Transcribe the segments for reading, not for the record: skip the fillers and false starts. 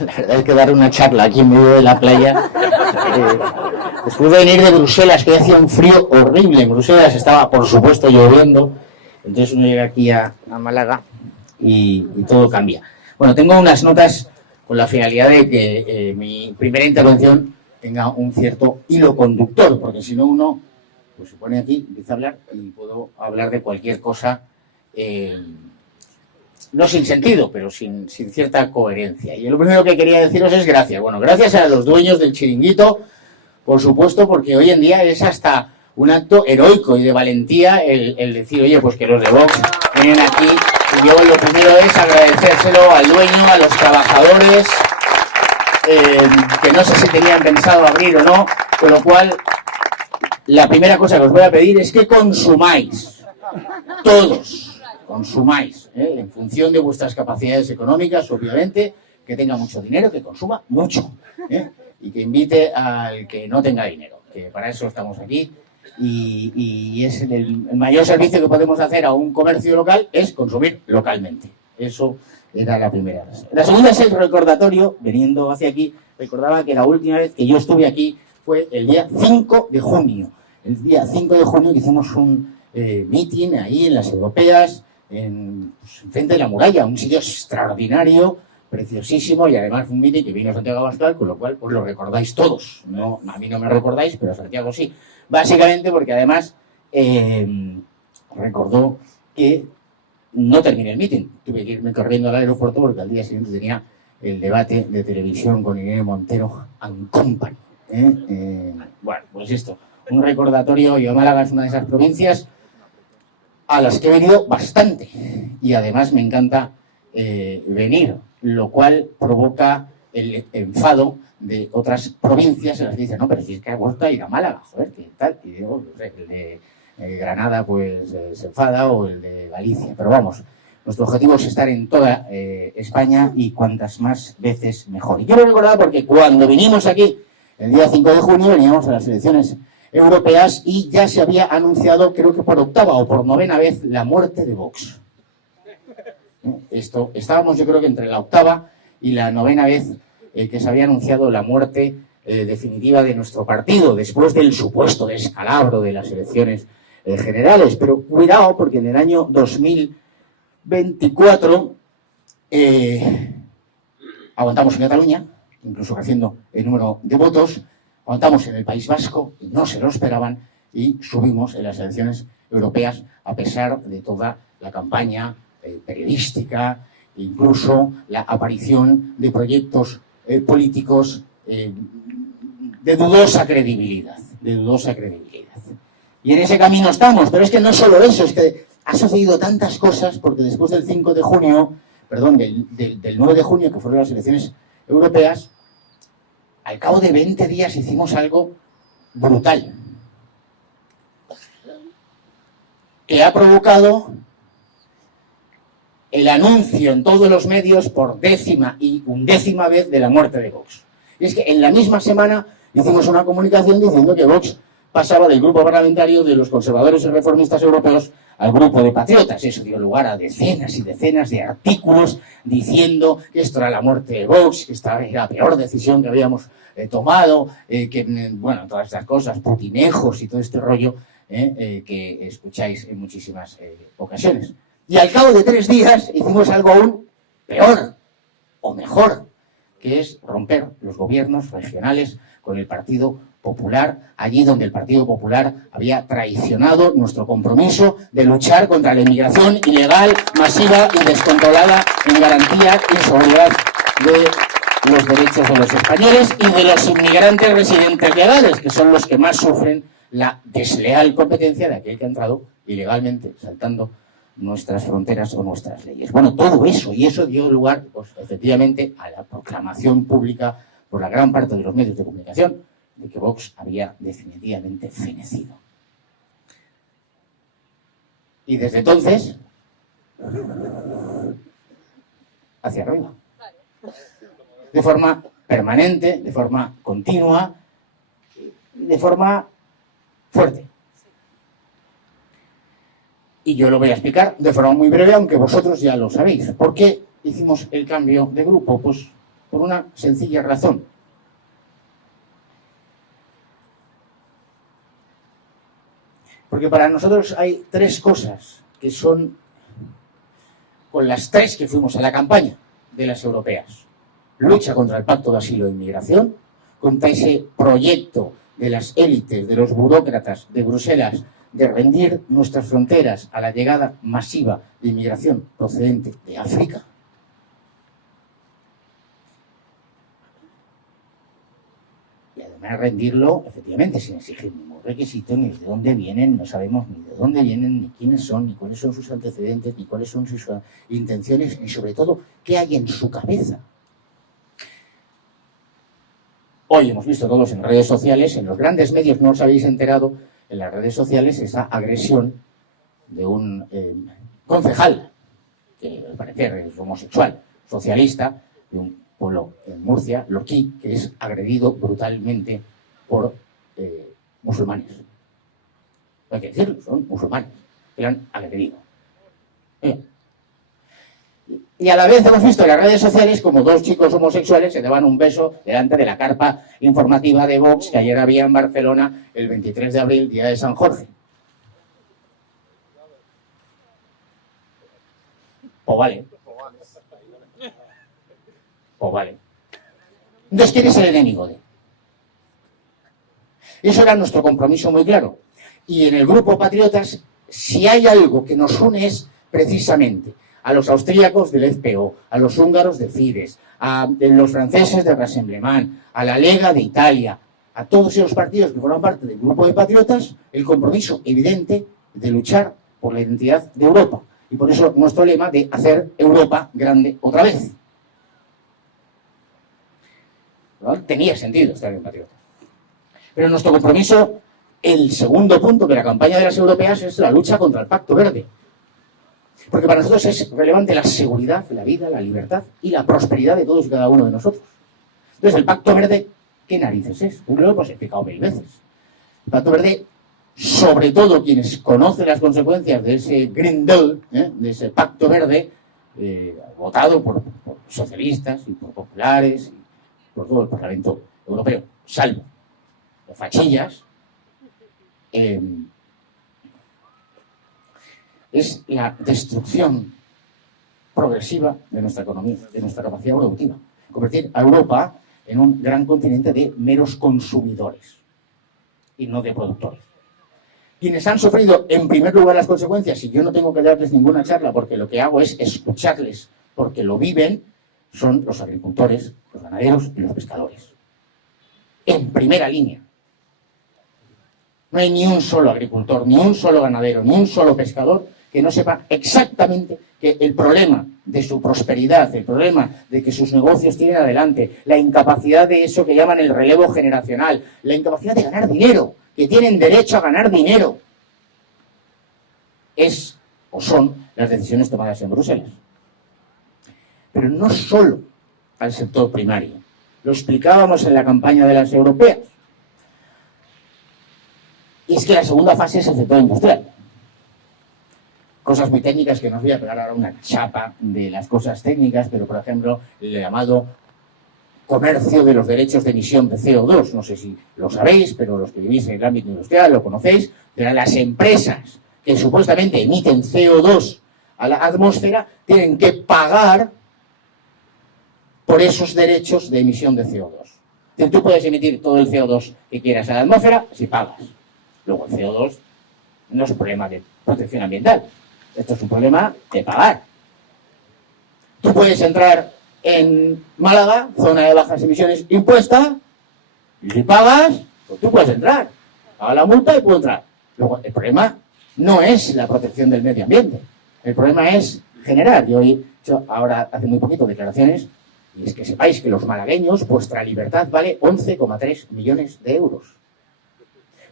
La verdad es que dar una charla aquí en medio de la playa, después de venir de Bruselas, que hacía un frío horrible, en Bruselas estaba, por supuesto, lloviendo, entonces uno llega aquí a Málaga y todo cambia. Bueno, tengo unas notas con la finalidad de que mi primera intervención tenga un cierto hilo conductor, porque si no uno pues se pone aquí, empieza a hablar y puedo hablar de cualquier cosa, no sin sentido, pero sin cierta coherencia. Y lo primero que quería deciros es gracias. Bueno, gracias a los dueños del chiringuito, por supuesto, porque hoy en día es hasta un acto heroico y de valentía el decir, oye, pues que los de Vox vienen aquí. Y yo lo primero es agradecérselo al dueño, a los trabajadores, que no sé si tenían pensado abrir o no, con lo cual la primera cosa que os voy a pedir es que consumáis, todos consumáis, en función de vuestras capacidades económicas, obviamente, que tenga mucho dinero, que consuma mucho, y que invite al que no tenga dinero, que para eso estamos aquí. Y es el mayor servicio que podemos hacer a un comercio local es consumir localmente. Eso era la primera. La segunda es el recordatorio. Veniendo hacia aquí, recordaba que la última vez que yo estuve aquí fue el día 5 de junio. El día 5 de junio que hicimos un meeting ahí en las europeas, frente de la muralla, un sitio extraordinario, preciosísimo, y además fue un meeting que vino Santiago Abascal, con lo cual pues lo recordáis todos. No, a mí no me recordáis, pero a Santiago sí. Básicamente porque además recordó que no terminé el meeting. Tuve que irme corriendo al aeropuerto porque al día siguiente tenía el debate de televisión con Irene Montero and Company. Bueno, pues esto, un recordatorio. Yo, Málaga es una de esas provincias a las que he venido bastante y además me encanta venir, lo cual provoca el enfado de otras provincias en las que dicen, no, pero si es que ha vuelto a ir a Málaga, joder, ¿qué tal? Y digo, el de Granada pues se enfada, o el de Galicia, pero vamos, nuestro objetivo es estar en toda España y cuantas más veces mejor. Y yo lo recordaba porque cuando vinimos aquí, el día 5 de junio, veníamos a las elecciones europeas y ya se había anunciado, creo que por octava o por novena vez, la muerte de Vox. Estábamos yo creo que entre la octava y la novena vez que se había anunciado la muerte definitiva de nuestro partido, después del supuesto descalabro de las elecciones generales. Pero cuidado, porque en el año 2024 aguantamos en Cataluña, incluso creciendo el número de votos, aguantamos en el País Vasco, y no se lo esperaban, y subimos en las elecciones europeas a pesar de toda la campaña periodística, incluso la aparición de proyectos políticos de dudosa credibilidad, Y en ese camino estamos, pero es que no solo eso, es que ha sucedido tantas cosas, porque después del 5 de junio, perdón, del 9 de junio, que fueron las elecciones europeas, al cabo de 20 días hicimos algo brutal, que ha provocado el anuncio en todos los medios por décima y undécima vez de la muerte de Vox. Y es que en la misma semana hicimos una comunicación diciendo que Vox pasaba del grupo parlamentario de los conservadores y reformistas europeos al grupo de patriotas. Eso dio lugar a decenas y decenas de artículos diciendo que esto era la muerte de Vox, que esta era la peor decisión que habíamos tomado, bueno, todas estas cosas, putinejos y todo este rollo que escucháis en muchísimas ocasiones. Y al cabo de 3 días hicimos algo aún peor o mejor, que es romper los gobiernos regionales con el Partido Popular, allí donde el Partido Popular había traicionado nuestro compromiso de luchar contra la inmigración ilegal, masiva y descontrolada en garantía y seguridad de los derechos de los españoles y de los inmigrantes residentes legales, que son los que más sufren la desleal competencia de aquel que ha entrado ilegalmente, saltando nuestras fronteras o nuestras leyes. Bueno, todo eso, y eso dio lugar, pues, efectivamente, a la proclamación pública por la gran parte de los medios de comunicación de que Vox había definitivamente fenecido. Y desde entonces, hacia arriba. De forma permanente, de forma continua, de forma fuerte. Y yo lo voy a explicar de forma muy breve, aunque vosotros ya lo sabéis. ¿Por qué hicimos el cambio de grupo? Pues por una sencilla razón. Porque para nosotros hay tres cosas que son con las tres que fuimos a la campaña de las europeas. Lucha contra el Pacto de Asilo e Inmigración, contra ese proyecto de las élites, de los burócratas de Bruselas, de rendir nuestras fronteras a la llegada masiva de inmigración procedente de África. Y además rendirlo, efectivamente, sin exigir ningún requisito, ni de dónde vienen, no sabemos ni de dónde vienen, ni quiénes son, ni cuáles son sus antecedentes, ni cuáles son sus intenciones, ni sobre todo, qué hay en su cabeza. Hoy hemos visto todos en redes sociales, en los grandes medios no os habéis enterado, en las redes sociales, esa agresión de un concejal, que al parecer es homosexual, socialista, de un pueblo en Murcia, Lorquí, que es agredido brutalmente por musulmanes. Hay que decirlo, son musulmanes que lo han agredido. Y a la vez hemos visto en las redes sociales como dos chicos homosexuales se daban un beso delante de la carpa informativa de Vox que ayer había en Barcelona el 23 de abril, día de San Jorge. Pues vale. Pues vale. Entonces, ¿quién es el enemigo de? Eso era nuestro compromiso muy claro. Y en el grupo Patriotas, si hay algo que nos une es precisamente a los austríacos del FPO, a los húngaros de Fidesz, a los franceses de Rassemblement, a la Lega de Italia, a todos esos partidos que forman parte del grupo de Patriotas, el compromiso evidente de luchar por la identidad de Europa. Y por eso nuestro lema de hacer Europa grande otra vez. ¿No? Tenía sentido estar en Patriotas. Pero nuestro compromiso, el segundo punto de la campaña de las europeas es la lucha contra el Pacto Verde. Porque para nosotros es relevante la seguridad, la vida, la libertad y la prosperidad de todos y cada uno de nosotros. Entonces, el Pacto Verde, ¿qué narices es? Lo hemos explicado 1000 veces. El Pacto Verde, sobre todo quienes conocen las consecuencias de ese Green Deal, de ese Pacto Verde, votado por socialistas y por populares y por todo el Parlamento Europeo, salvo los fachillas, es la destrucción progresiva de nuestra economía, de nuestra capacidad productiva. Convertir a Europa en un gran continente de meros consumidores y no de productores. Quienes han sufrido en primer lugar las consecuencias, y yo no tengo que darles ninguna charla porque lo que hago es escucharles porque lo viven, son los agricultores, los ganaderos y los pescadores. En primera línea. No hay ni un solo agricultor, ni un solo ganadero, ni un solo pescador que no sepa exactamente que el problema de su prosperidad, el problema de que sus negocios tienen adelante, la incapacidad de eso que llaman el relevo generacional, la incapacidad de ganar dinero, que tienen derecho a ganar dinero, es o son las decisiones tomadas en Bruselas. Pero no solo al sector primario. Lo explicábamos en la campaña de las europeas. Y es que la segunda fase es el sector industrial. Cosas muy técnicas que no os voy a pegar ahora una chapa de las cosas técnicas, pero por ejemplo, el llamado comercio de los derechos de emisión de CO2. No sé si lo sabéis, pero los que vivís en el ámbito industrial lo conocéis. Pero las empresas que supuestamente emiten CO2 a la atmósfera tienen que pagar por esos derechos de emisión de CO2. Entonces, tú puedes emitir todo el CO2 que quieras a la atmósfera si pagas. Luego el CO2 no es un problema de protección ambiental. Esto es un problema de pagar. Tú puedes entrar en Málaga, zona de bajas emisiones impuesta, y si pagas, pues tú puedes entrar. Paga la multa y puedes entrar. Luego, el problema no es la protección del medio ambiente. El problema es generar. Yo he hecho ahora, hace muy poquito, declaraciones, y es que sepáis que los malagueños, vuestra libertad vale 11,3 millones de euros.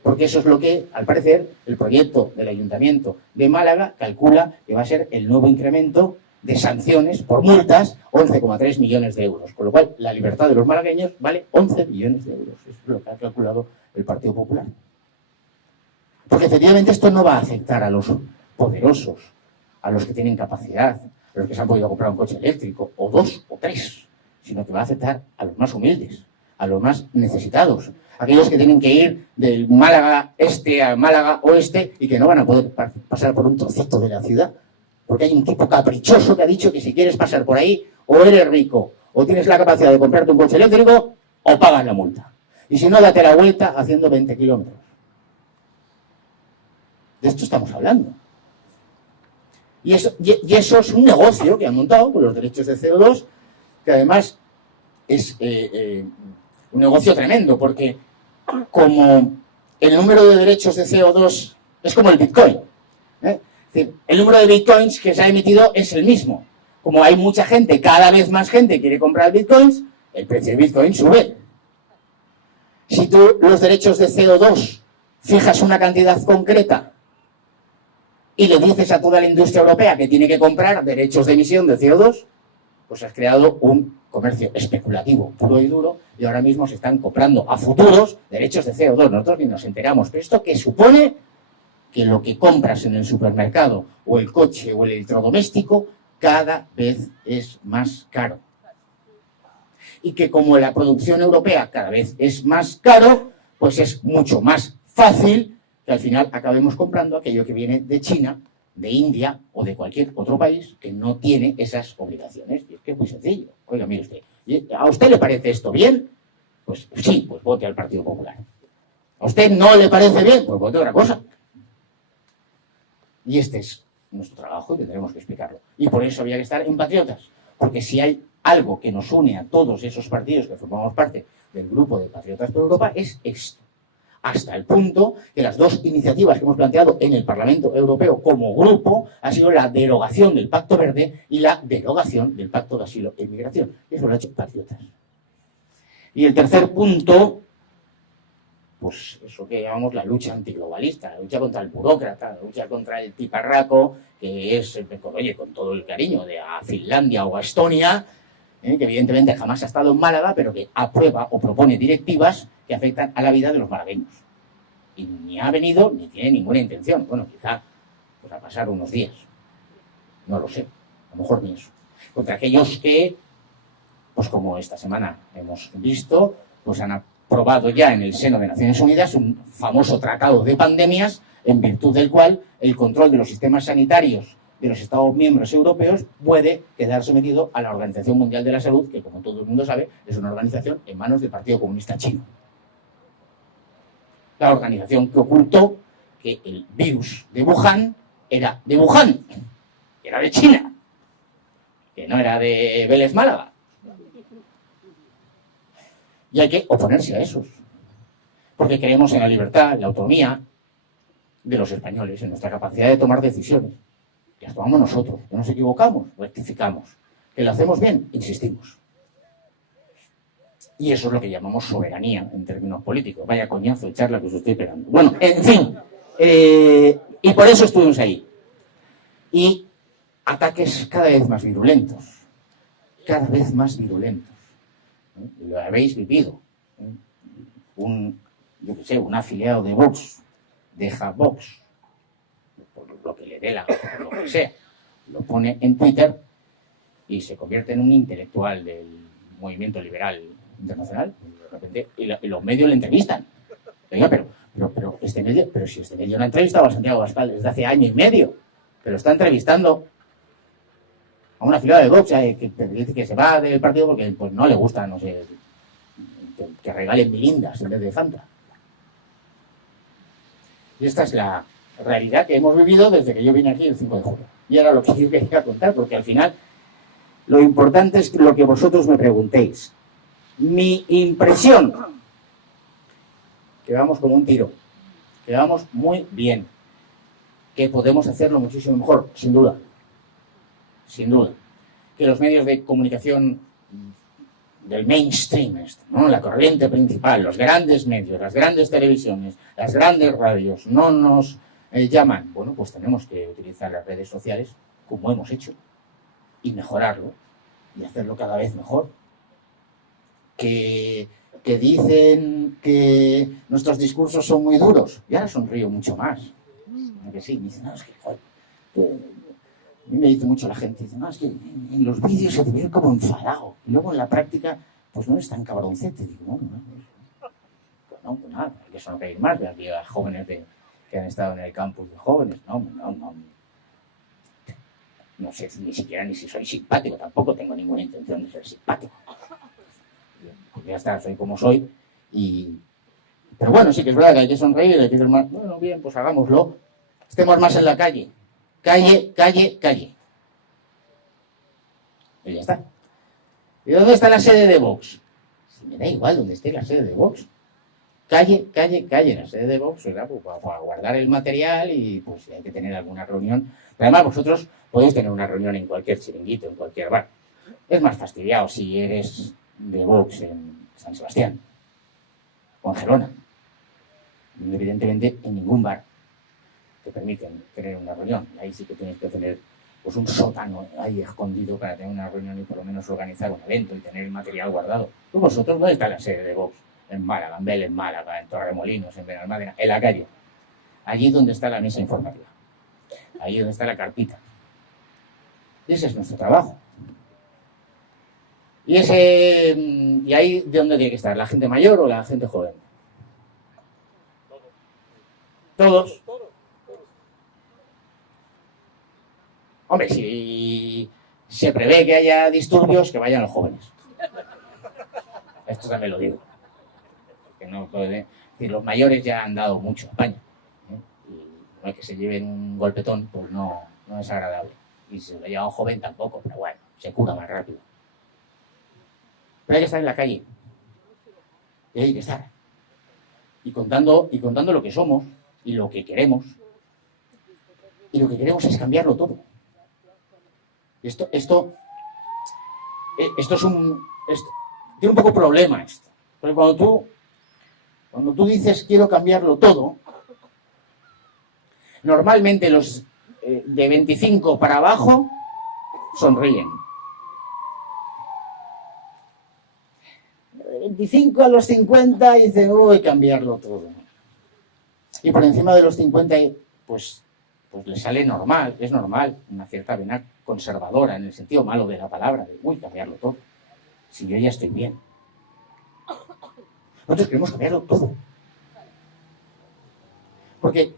Porque eso es lo que, al parecer, el proyecto del Ayuntamiento de Málaga calcula que va a ser el nuevo incremento de sanciones por multas, 11,3 millones de euros. Con lo cual, la libertad de los malagueños vale 11 millones de euros. Eso es lo que ha calculado el Partido Popular. Porque efectivamente esto no va a afectar a los poderosos, a los que tienen capacidad, a los que se han podido comprar un coche eléctrico, o 2 o 3, sino que va a afectar a los más humildes, a los más necesitados, aquellos que tienen que ir del Málaga este a Málaga oeste y que no van a poder pasar por un trocito de la ciudad, porque hay un tipo caprichoso que ha dicho que si quieres pasar por ahí, o eres rico, o tienes la capacidad de comprarte un coche eléctrico, o pagas la multa. Y si no, date la vuelta haciendo 20 kilómetros. De esto estamos hablando. Y eso es un negocio que han montado con los derechos de CO2, que además es un negocio tremendo, porque como el número de derechos de CO2 es como el Bitcoin, es decir, el número de Bitcoins que se ha emitido es el mismo. Como hay mucha gente, cada vez más gente quiere comprar Bitcoins, el precio de Bitcoin sube. Si tú los derechos de CO2 fijas una cantidad concreta y le dices a toda la industria europea que tiene que comprar derechos de emisión de CO2, pues has creado un comercio especulativo puro y duro, y ahora mismo se están comprando a futuros derechos de CO2. Nosotros ni nos enteramos. Pero esto que supone que lo que compras en el supermercado, o el coche, o el electrodoméstico, cada vez es más caro. Y que como la producción europea cada vez es más caro, pues es mucho más fácil que al final acabemos comprando aquello que viene de China, de India o de cualquier otro país que no tiene esas obligaciones. Y es que es muy sencillo. Oiga, mire usted, ¿a usted le parece esto bien? Pues sí, pues vote al Partido Popular. ¿A usted no le parece bien? Pues vote otra cosa. Y este es nuestro trabajo y tendremos que explicarlo. Y por eso había que estar en Patriotas. Porque si hay algo que nos une a todos esos partidos que formamos parte del grupo de Patriotas por Europa, es esto. Hasta el punto que las dos iniciativas que hemos planteado en el Parlamento Europeo como grupo ha sido la derogación del Pacto Verde y la derogación del Pacto de Asilo e Inmigración. Eso lo ha hecho Patriotas. Y el tercer punto, pues eso que llamamos la lucha antiglobalista, la lucha contra el burócrata, la lucha contra el tiparraco, que es, oye, con todo el cariño de a Finlandia o a Estonia, que evidentemente jamás ha estado en Málaga, pero que aprueba o propone directivas que afectan a la vida de los malagueños. Y ni ha venido ni tiene ninguna intención. Bueno, quizá pues a pasar unos días. No lo sé. A lo mejor ni eso. Contra aquellos que, pues como esta semana hemos visto, pues han aprobado ya en el seno de Naciones Unidas un famoso tratado de pandemias en virtud del cual el control de los sistemas sanitarios de los Estados miembros europeos puede quedar sometido a la Organización Mundial de la Salud, que como todo el mundo sabe es una organización en manos del Partido Comunista Chino. La organización que ocultó que el virus de Wuhan era de Wuhan, que era de China, que no era de Vélez Málaga. Y hay que oponerse a esos, porque creemos en la libertad, en la autonomía de los españoles, en nuestra capacidad de tomar decisiones. Que las tomamos nosotros, que nos equivocamos, rectificamos, que lo hacemos bien, insistimos. Y eso es lo que llamamos soberanía en términos políticos. Vaya coñazo de charla que os estoy pegando. Bueno, en fin, y por eso estuvimos ahí. Y ataques cada vez más virulentos, cada vez más virulentos. Lo habéis vivido. Yo qué sé, un afiliado de Vox deja Vox, por lo que le dé la, por lo que sea, lo pone en Twitter y se convierte en un intelectual del movimiento liberal internacional, de repente, y los medios le entrevistan. Oiga, pero si este medio no ha entrevistado a Santiago Abascal desde hace año y medio, pero está entrevistando a una afiliada de Vox que dice que se va del partido porque pues, no le gusta, no sé, que regalen mirindas en vez de Fanta. Y esta es la realidad que hemos vivido desde que yo vine aquí el 5 de julio. Y ahora lo que yo quería contar, porque al final lo importante es lo que vosotros me preguntéis. Mi impresión, que vamos como un tiro, que vamos muy bien, que podemos hacerlo muchísimo mejor, sin duda. Sin duda. Que los medios de comunicación del mainstream, ¿no? La corriente principal, los grandes medios, las grandes televisiones, las grandes radios, no nos llaman. Bueno, pues tenemos que utilizar las redes sociales como hemos hecho y mejorarlo y hacerlo cada vez mejor. Que dicen que nuestros discursos son muy duros. Y ahora sonrío mucho más. Que sí, dicen, no, es que, joder, A mí me dice mucho la gente, dice, no, es que en los vídeos se te ve como enfadado. Y luego en la práctica, pues no es tan cabroncete. Digo, pues nada, hay que sonreír más. Veo aquí a jóvenes que han estado en el campus de jóvenes. No sé ni siquiera ni si soy simpático. Tampoco tengo ninguna intención de ser simpático. Pues ya está, soy como soy. Pero bueno, sí que es verdad que hay que sonreír, hay que ser más, bueno, bien, pues hagámoslo. Estemos más en la calle. Calle, calle, calle. Y ya está. ¿Y dónde está la sede de Vox? Si me da igual dónde esté la sede de Vox. Calle, calle, calle. La sede de Vox, ¿verdad? Pues para guardar el material y pues si hay que tener alguna reunión. Pero además vosotros podéis tener una reunión en cualquier chiringuito, en cualquier bar. Es más fastidiado si eres de Vox en San Sebastián o en Gerona. Evidentemente en ningún bar te permiten tener una reunión. Ahí sí que tienes que tener pues un sótano ahí escondido para tener una reunión y por lo menos organizar un evento y tener el material guardado. Pues vosotros, ¿dónde está la sede de Vox? En Málaga, en Vélez, en Málaga, en Torremolinos, en Benalmádena, en la calle. Allí donde está la mesa informativa. Allí donde está la carpita. Y ese es nuestro trabajo. Y ahí, ¿de dónde tiene que estar? ¿La gente mayor o la gente joven? Todos. Hombre, si se prevé que haya disturbios, que vayan los jóvenes. Esto también lo digo. Porque no puede decir, los mayores ya han dado mucho a España. Y no es que se lleven un golpetón, pues no es agradable. Y si lo lleva un joven tampoco, pero bueno, se cura más rápido. Pero hay que estar en la calle. Y hay que estar. Y contando lo que somos y lo que queremos. Y lo que queremos es cambiarlo todo. Esto es tiene un poco problema esto. Porque cuando tú dices quiero cambiarlo todo, normalmente los de 25 para abajo sonríen. De 25 a los 50 dicen, voy a cambiarlo todo. Y por encima de los 50, pues le sale normal, es normal, una cierta vena conservadora, en el sentido malo de la palabra, de, cambiarlo todo. Si yo ya estoy bien. Nosotros queremos cambiarlo todo. Porque,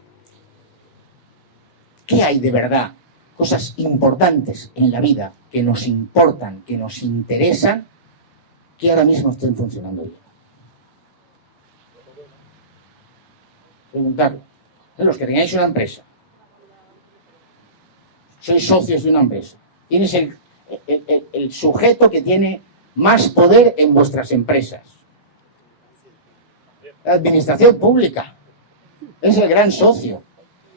¿qué hay de verdad? Cosas importantes en la vida que nos importan, que nos interesan, que ahora mismo estén funcionando bien. Preguntarlo. Los que tengáis una empresa, sois socios de una empresa, tienes el sujeto que tiene más poder en vuestras empresas. La administración pública es el gran socio.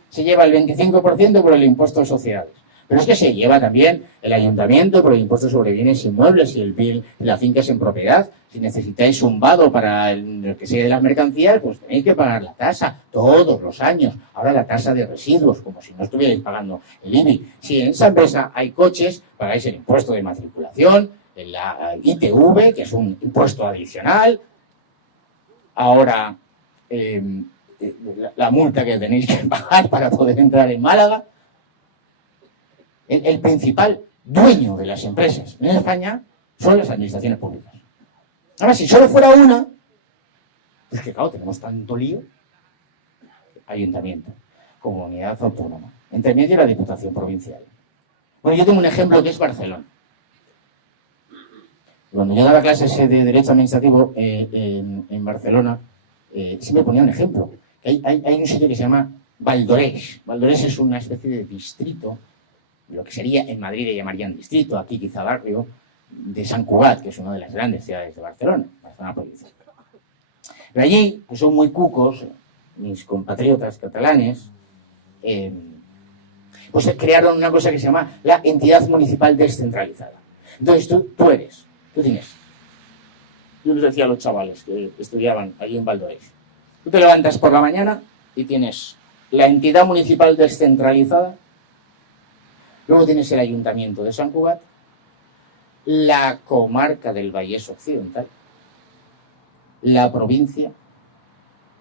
Se lleva el 25% por el impuesto de sociedades. Pero es que se lleva también el ayuntamiento por el impuesto sobre bienes inmuebles y la finca es en propiedad. Si necesitáis un vado para el que sea de las mercancías, pues tenéis que pagar la tasa todos los años. Ahora la tasa de residuos, como si no estuvierais pagando el IBI. Si en esa empresa hay coches, pagáis el impuesto de matriculación, la ITV, que es un impuesto adicional. Ahora la multa que tenéis que pagar para poder entrar en Málaga. El principal dueño de las empresas en España son las administraciones públicas. Ahora, si solo fuera una, pues que claro, tenemos tanto lío. Ayuntamiento, comunidad autónoma, entre medio la Diputación Provincial. Bueno, yo tengo un ejemplo que es Barcelona. Cuando yo daba clases de Derecho Administrativo en Barcelona, siempre ponía un ejemplo. Hay un sitio que se llama Valdoreix. Valdoreix es una especie de distrito, lo que sería en Madrid le llamarían distrito, aquí quizá barrio, de Sant Cugat, que es una de las grandes ciudades de Barcelona provincia. Pero allí, pues son muy cucos, mis compatriotas catalanes, pues crearon una cosa que se llama la entidad municipal descentralizada. Entonces tú tienes, yo les decía a los chavales que estudiaban allí en Valdoreix, tú te levantas por la mañana y tienes la entidad municipal descentralizada. Luego tienes el Ayuntamiento de Sant Cugat, la comarca del Vallès Occidental, la provincia,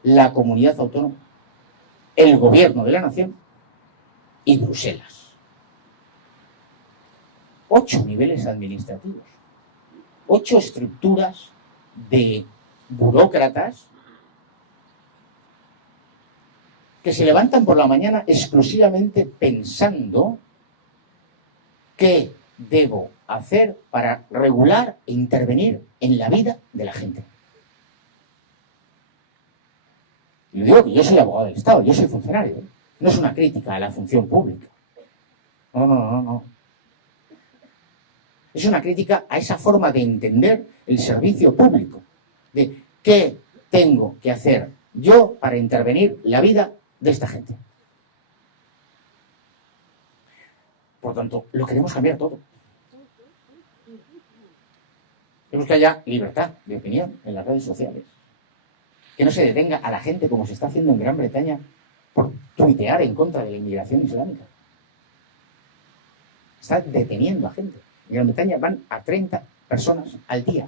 la comunidad autónoma, el gobierno de la nación y Bruselas. 8 niveles administrativos, 8 estructuras de burócratas que se levantan por la mañana exclusivamente pensando qué debo hacer para regular e intervenir en la vida de la gente. Y digo que yo soy abogado del Estado, yo soy funcionario, ¿eh? No es una crítica a la función pública. No. Es una crítica a esa forma de entender el servicio público, de qué tengo que hacer yo para intervenir en la vida de esta gente. Por tanto, lo queremos cambiar todo. Queremos que haya libertad de opinión en las redes sociales. Que no se detenga a la gente como se está haciendo en Gran Bretaña por tuitear en contra de la inmigración islámica. Está deteniendo a gente. En Gran Bretaña van a 30 personas al día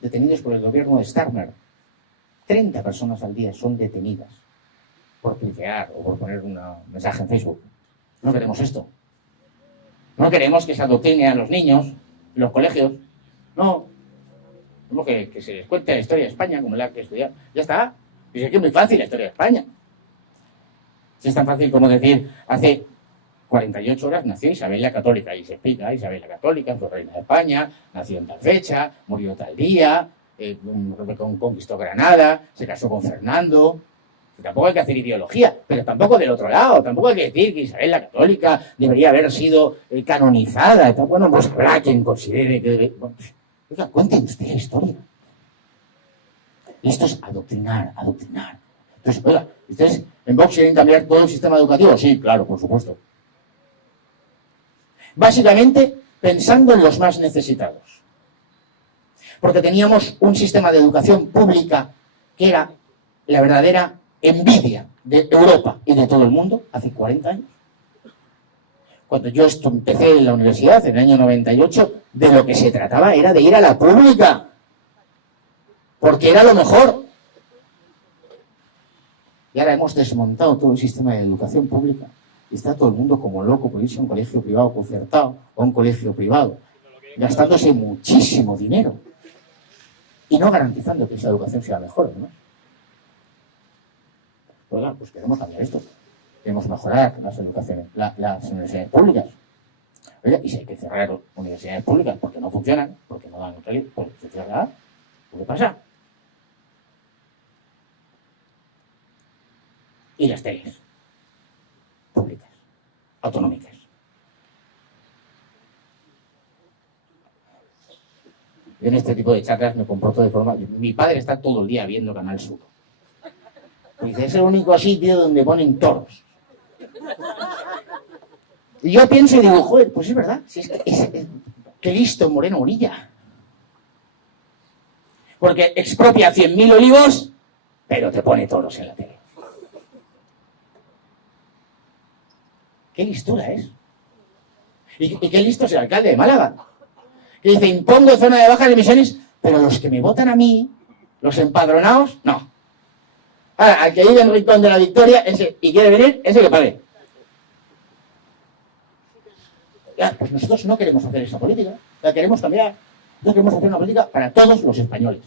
detenidos por el gobierno de Starmer. 30 personas al día son detenidas por tuitear o por poner un mensaje en Facebook. No queremos esto. No queremos que se adoctrine a los niños en los colegios. No. Queremos que se les cuente la historia de España como la que estudiar. Ya está. Y es que es muy fácil la historia de España. Si es tan fácil como decir, hace 48 horas nació Isabel la Católica, y se explica, Isabel la Católica fue reina de España, nació en tal fecha, murió tal día, conquistó Granada, se casó con Fernando. Tampoco hay que hacer ideología, pero tampoco del otro lado, tampoco hay que decir que Isabel la Católica debería haber sido canonizada. Bueno, pues habrá quien considere que... Bueno, oiga, cuenten usted la historia. Y esto es adoctrinar. Entonces, oiga, ¿ustedes en Vox quieren cambiar todo el sistema educativo? Sí, claro, por supuesto. Básicamente, pensando en los más necesitados. Porque teníamos un sistema de educación pública que era la verdadera envidia de Europa y de todo el mundo hace 40 años. Cuando yo empecé en la universidad, en el año 98, de lo que se trataba era de ir a la pública. Porque era lo mejor. Y ahora hemos desmontado todo el sistema de educación pública. Y está todo el mundo como loco por irse a un colegio privado concertado o a un colegio privado, gastándose muchísimo dinero y no garantizando que esa educación sea mejor, ¿no? Oiga, pues queremos cambiar esto. Queremos mejorar las universidades públicas. Oiga, y si hay que cerrar universidades públicas porque no funcionan, porque no dan calidad, pues se cierra. ¿Qué pasa? Y las teles públicas, autonómicas. Yo en este tipo de charlas me comporto de forma... Mi padre está todo el día viendo Canal Sur. Dice, es el único sitio donde ponen toros. Y yo pienso y digo, joder, pues es verdad. Si qué listo Moreno Bonilla. Porque expropia 100.000 olivos, pero te pone toros en la tele. ¿Qué listura es? ¿Y qué listo es el alcalde de Málaga? Que dice, impongo zona de bajas emisiones, pero los que me votan a mí, los empadronados, no. Ahora, al que vive en Rincón de la Victoria ese, y quiere venir, ese que pague. Ya, pues nosotros no queremos hacer esa política, la queremos cambiar. Nosotros queremos hacer una política para todos los españoles.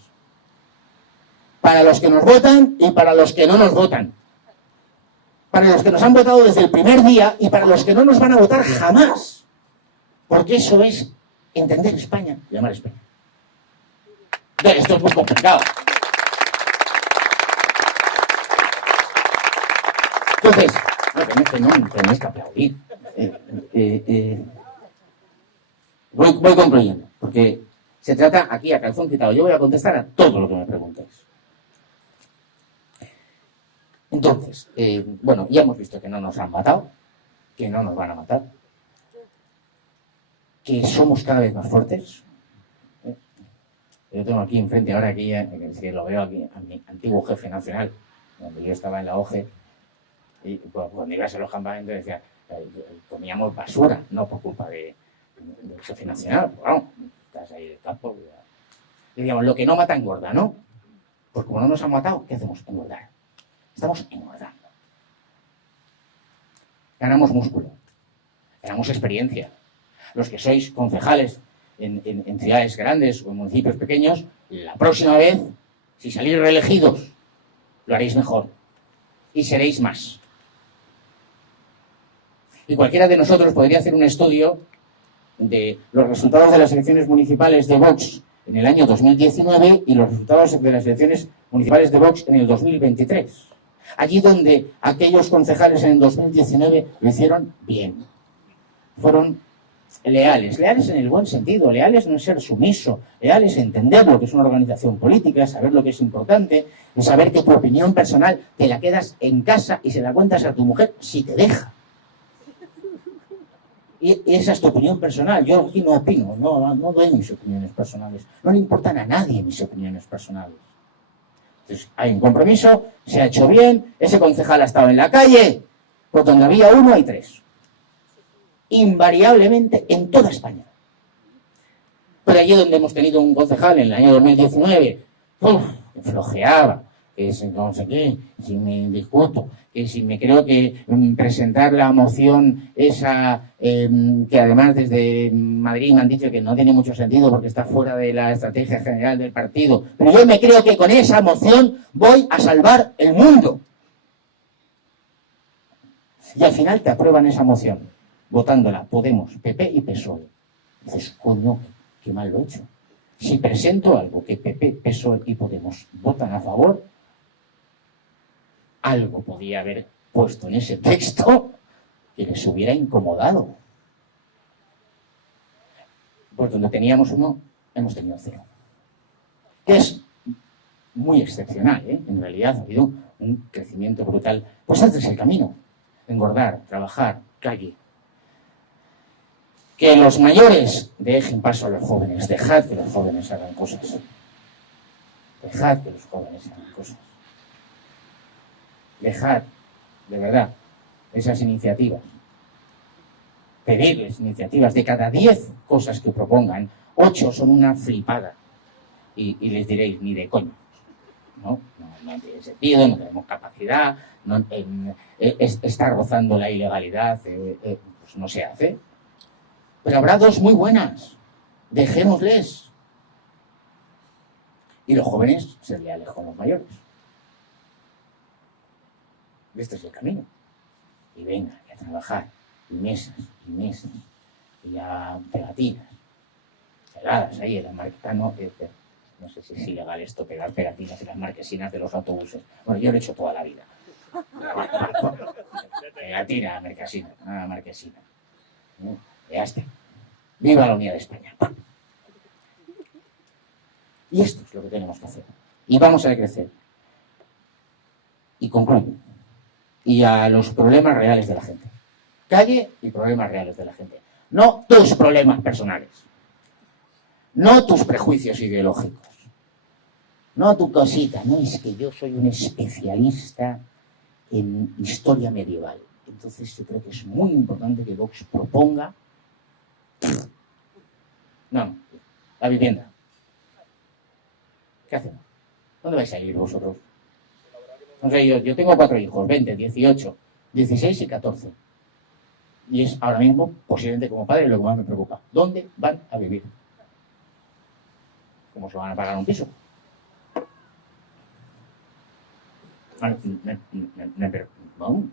Para los que nos votan y para los que no nos votan. Para los que nos han votado desde el primer día y para los que no nos van a votar jamás. Porque eso es entender España y amar España. Esto es muy complicado. Entonces, no tenéis que aplaudir. Voy concluyendo, porque se trata aquí a calzón quitado. Yo voy a contestar a todo lo que me preguntéis. Entonces, bueno, ya hemos visto que no nos han matado, que no nos van a matar, que somos cada vez más fuertes. Yo tengo aquí enfrente ahora, que lo veo aquí, a mi antiguo jefe nacional, donde yo estaba en la OGE, y cuando ibas a los campamentos decía, comíamos basura, no por culpa del jefe nacional, bueno, estás ahí de campo. Y digamos, lo que no mata engorda, ¿no? Pues como no nos han matado, ¿qué hacemos? Engordar. Estamos engordando. Ganamos músculo, ganamos experiencia, Los que sois concejales en ciudades grandes o en municipios pequeños, la próxima vez, si salís reelegidos, lo haréis mejor y seréis más. Y cualquiera de nosotros podría hacer un estudio de los resultados de las elecciones municipales de Vox en el año 2019 y los resultados de las elecciones municipales de Vox en el 2023. Allí donde aquellos concejales en el 2019 lo hicieron bien. Fueron leales en el buen sentido, leales no en ser sumiso, leales en entender lo que es una organización política, saber lo que es importante, y saber que tu opinión personal te la quedas en casa y se la cuentas a tu mujer si te deja. Y esa es tu opinión personal. Yo aquí no opino, no doy mis opiniones personales. No le importan a nadie mis opiniones personales. Entonces, hay un compromiso, se ha hecho bien, ese concejal ha estado en la calle, pues donde había uno hay tres. Invariablemente en toda España. Pero allí donde hemos tenido un concejal en el año 2019, flojeaba, que si no sé qué, si me discuto, que si me creo que presentar la moción esa, que además desde Madrid me han dicho que no tiene mucho sentido porque está fuera de la estrategia general del partido, pero yo me creo que con esa moción voy a salvar el mundo. Y al final te aprueban esa moción, votándola Podemos, PP y PSOE. Dices, coño, qué mal lo he hecho. Si presento algo que PP, PSOE y Podemos votan a favor, algo podía haber puesto en ese texto que les hubiera incomodado. Pues donde teníamos uno, hemos tenido cero. Que es muy excepcional, ¿eh? En realidad ha habido un crecimiento brutal. Pues este es el camino. Engordar, trabajar, calle. Que los mayores dejen paso a los jóvenes. Dejad que los jóvenes hagan cosas. Dejad que los jóvenes hagan cosas. Dejad, de verdad, esas iniciativas. Pedirles iniciativas. De cada 10 cosas que propongan, 8 son una flipada. Y les diréis, ni de coño. No tiene sentido, no tenemos capacidad, estar rozando la ilegalidad, pues no se hace. Pero habrá 2 muy buenas. Dejémosles. Y los jóvenes ser leales con los mayores. Este es el camino. Y venga, y a trabajar. Y mesas, y a pegatinas. Pegadas ahí en la marquesina. No sé si es ilegal esto, pegar pegatinas en las marquesinas de los autobuses. Bueno, yo lo he hecho toda la vida. Pegatina, marquesina. Ya está. ¡Viva la Unidad de España! Y esto es lo que tenemos que hacer. Y vamos a crecer. Y concluyo. Y a los problemas reales de la gente. Calle y problemas reales de la gente. No tus problemas personales. No tus prejuicios ideológicos. No tu cosita. No, es que yo soy un especialista en historia medieval. Entonces yo creo que es muy importante que Vox proponga... No, la vivienda. ¿Qué hacemos? ¿Dónde vais a ir vosotros? No sé, yo tengo 4 hijos, 20, 18, 16 y 14. Y es ahora mismo, posiblemente como padre, lo que más me preocupa. ¿Dónde van a vivir? ¿Cómo se van a pagar un piso?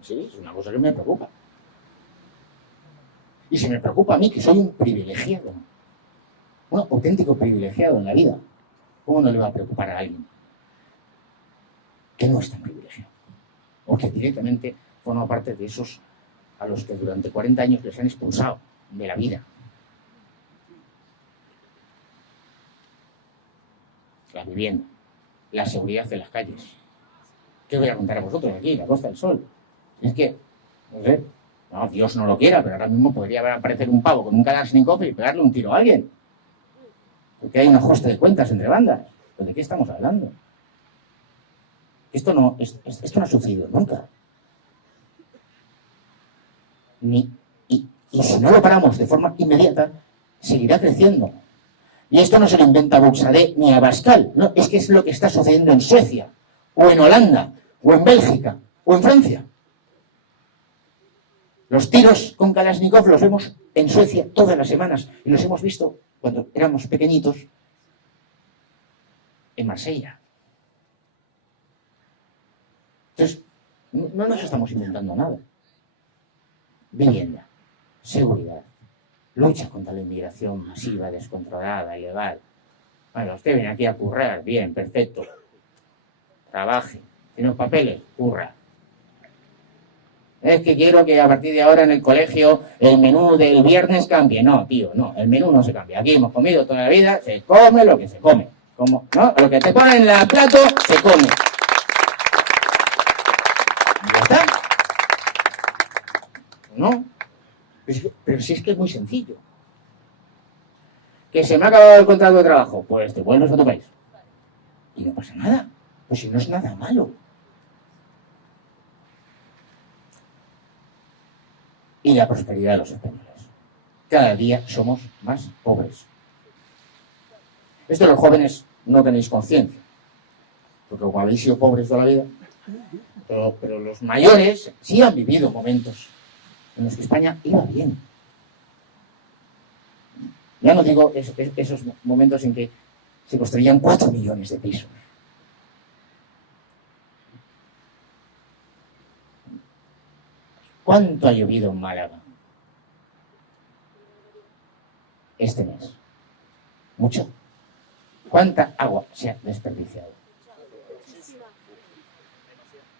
Sí, es una cosa que me preocupa. Y si me preocupa a mí, que soy un privilegiado, un auténtico privilegiado en la vida, ¿cómo no le va a preocupar a alguien que no es tan privilegiado? O que directamente forma parte de esos a los que durante 40 años les han expulsado de la vida. La vivienda, la seguridad de las calles. ¿Qué os voy a contar a vosotros aquí, la Costa del Sol? Es que, no sé, no, Dios no lo quiera, pero ahora mismo podría aparecer un pavo con un Kalashnikov y pegarle un tiro a alguien. Porque hay un ajuste de cuentas entre bandas. ¿Pero de qué estamos hablando? Esto no ha sucedido nunca. Y si no lo paramos de forma inmediata, seguirá creciendo. Y esto no se lo inventa Buxadé ni Abascal, no, es que es lo que está sucediendo en Suecia, o en Holanda, o en Bélgica, o en Francia. Los tiros con Kalashnikov los vemos en Suecia todas las semanas y los hemos visto cuando éramos pequeñitos en Marsella. Entonces, no nos estamos inventando nada. Vivienda, seguridad, lucha contra la inmigración masiva, descontrolada, ilegal. Bueno, usted viene aquí a currar, bien, perfecto. Trabaje, tiene los papeles, curra. Es que quiero que a partir de ahora en el colegio el menú del viernes cambie. No, tío, no, el menú no se cambia. Aquí hemos comido toda la vida, se come lo que se come. Como, ¿no? Lo que te ponen en el plato, se come. ¿Ya está? ¿No? Pero si es que es muy sencillo. ¿Que se me ha acabado el contrato de trabajo? Pues te vuelves a tu país. Y no pasa nada. Pues si no es nada malo. Y la prosperidad de los españoles. Cada día somos más pobres. Esto los jóvenes no tenéis conciencia. Porque como habéis sido pobres toda la vida, pero los mayores sí han vivido momentos en los que España iba bien. Ya no digo esos momentos en que se construían 4 millones de pisos. ¿Cuánto ha llovido en Málaga este mes? ¿Mucho? ¿Cuánta agua se ha desperdiciado?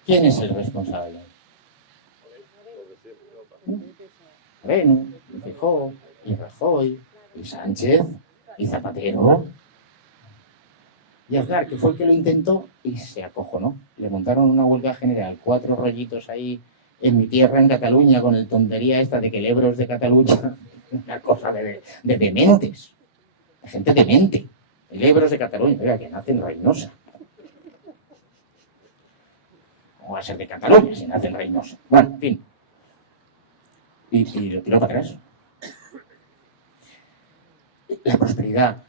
¿Quién es el responsable? Moreno, y Feijóo, y Rajoy, y Sánchez, y Zapatero. Y Aznar, que fue el que lo intentó y se acojonó. Le montaron una huelga general, 4 rollitos ahí en mi tierra, en Cataluña, con el tontería esta de que el Ebro es de Cataluña. Una cosa de dementes. De gente demente. El Ebro es de Cataluña. Oiga, que nace en Reynosa. ¿Cómo va a ser de Cataluña si nace en Reynosa? Bueno, en fin. Y lo tiró para atrás. La prosperidad.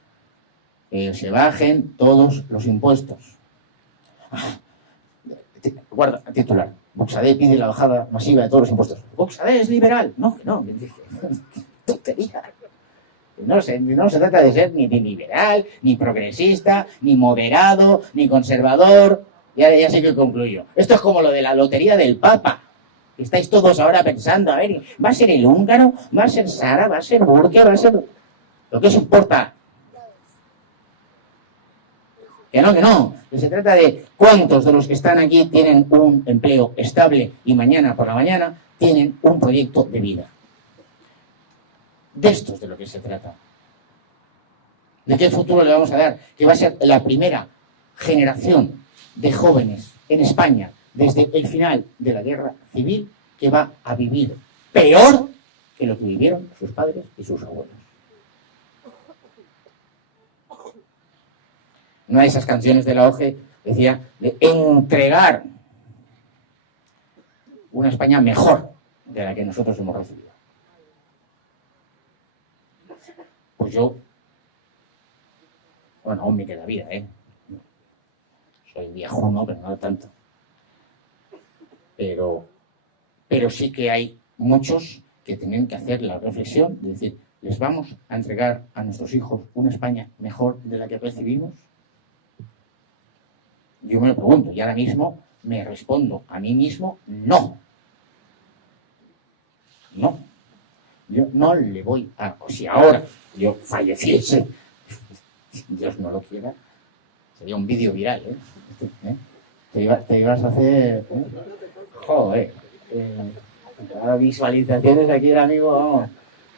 Que se bajen todos los impuestos. Guarda, titular. Buxadé pide la bajada masiva de todos los impuestos. ¿Buxadé es liberal? No, que no. Tontería. No se trata de ser ni liberal, ni progresista, ni moderado, ni conservador. Ya sé que concluyo. Esto es como lo de la lotería del Papa. Estáis todos ahora pensando, a ver, ¿va a ser el húngaro? ¿Va a ser Sara? ¿Va a ser Burke? ¿Va a ser...? ¿Lo que os importa? Que no. Que se trata de cuántos de los que están aquí tienen un empleo estable y mañana por la mañana tienen un proyecto de vida. De esto es de lo que se trata. ¿De qué futuro le vamos a dar? Que va a ser la primera generación de jóvenes en España desde el final de la guerra civil que va a vivir peor que lo que vivieron sus padres y sus abuelos. Una de esas canciones de la OGE decía de entregar una España mejor de la que nosotros hemos recibido. Pues yo, bueno, aún me queda vida, soy viejuno, pero no tanto. Pero sí que hay muchos que tienen que hacer la reflexión de decir, ¿les vamos a entregar a nuestros hijos una España mejor de la que recibimos? Yo me lo pregunto y ahora mismo me respondo a mí mismo, no. No. Yo no le voy a... O si ahora yo falleciese, Dios no lo quiera, sería un vídeo viral, Te ibas a hacer... Joder. Cada visualizaciones aquí el amigo, vamos.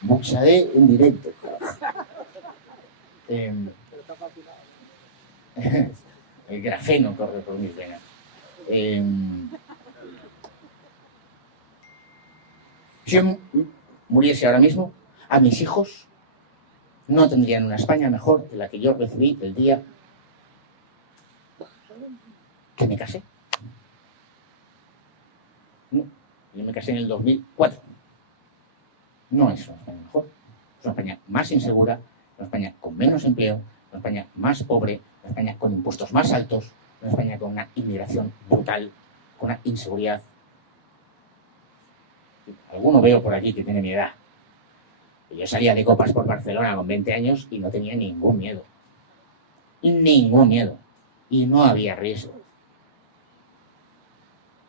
Buxadé en directo. El grafeno corre por mis venas. Si yo muriese ahora mismo, a mis hijos no tendrían una España mejor que la que yo recibí el día que me casé. No, yo me casé en el 2004. No es una España mejor. Es una España más insegura, una España con menos empleo, una España más pobre, una España con impuestos más altos, una España con una inmigración brutal, con una inseguridad. Alguno veo por aquí que tiene mi edad. Yo salía de copas por Barcelona con 20 años y no tenía ningún miedo. Ningún miedo. Y no había riesgo.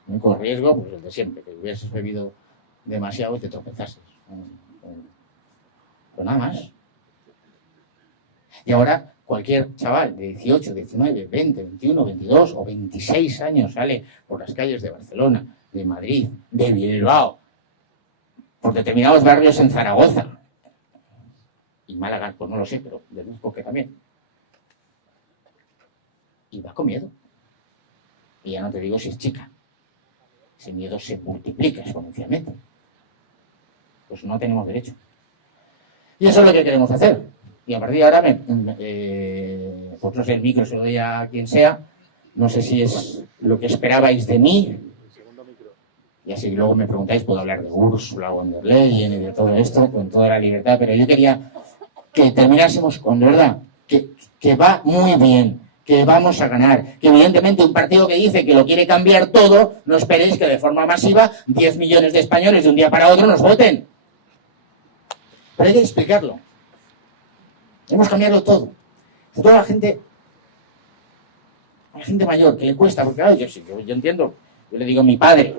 El único riesgo, pues el de siempre, que hubieses bebido demasiado y te tropezases. Pero nada más. Y ahora cualquier chaval de 18, 19, 20, 21, 22 o 26 años sale por las calles de Barcelona, de Madrid, de Bilbao, por determinados barrios en Zaragoza. Y Málaga, pues no lo sé, pero deduzco que también. Y va con miedo. Y ya no te digo si es chica. Ese miedo se multiplica exponencialmente. Pues no tenemos derecho. Y eso es lo que queremos hacer. Y a partir de ahora, pues no sé, el micro se lo doy a quien sea. No sé si es lo que esperabais de mí. Y así luego me preguntáis, puedo hablar de Ursula von der Leyen y de todo esto con toda la libertad. Pero yo quería que terminásemos con, de verdad, que va muy bien, que vamos a ganar, que evidentemente un partido que dice que lo quiere cambiar todo, no esperéis que de forma masiva 10 millones de españoles de un día para otro nos voten. Pero hay que explicarlo. Hemos cambiado todo. Sobre todo a la gente mayor, que le cuesta, porque claro, yo entiendo, yo le digo a mi padre,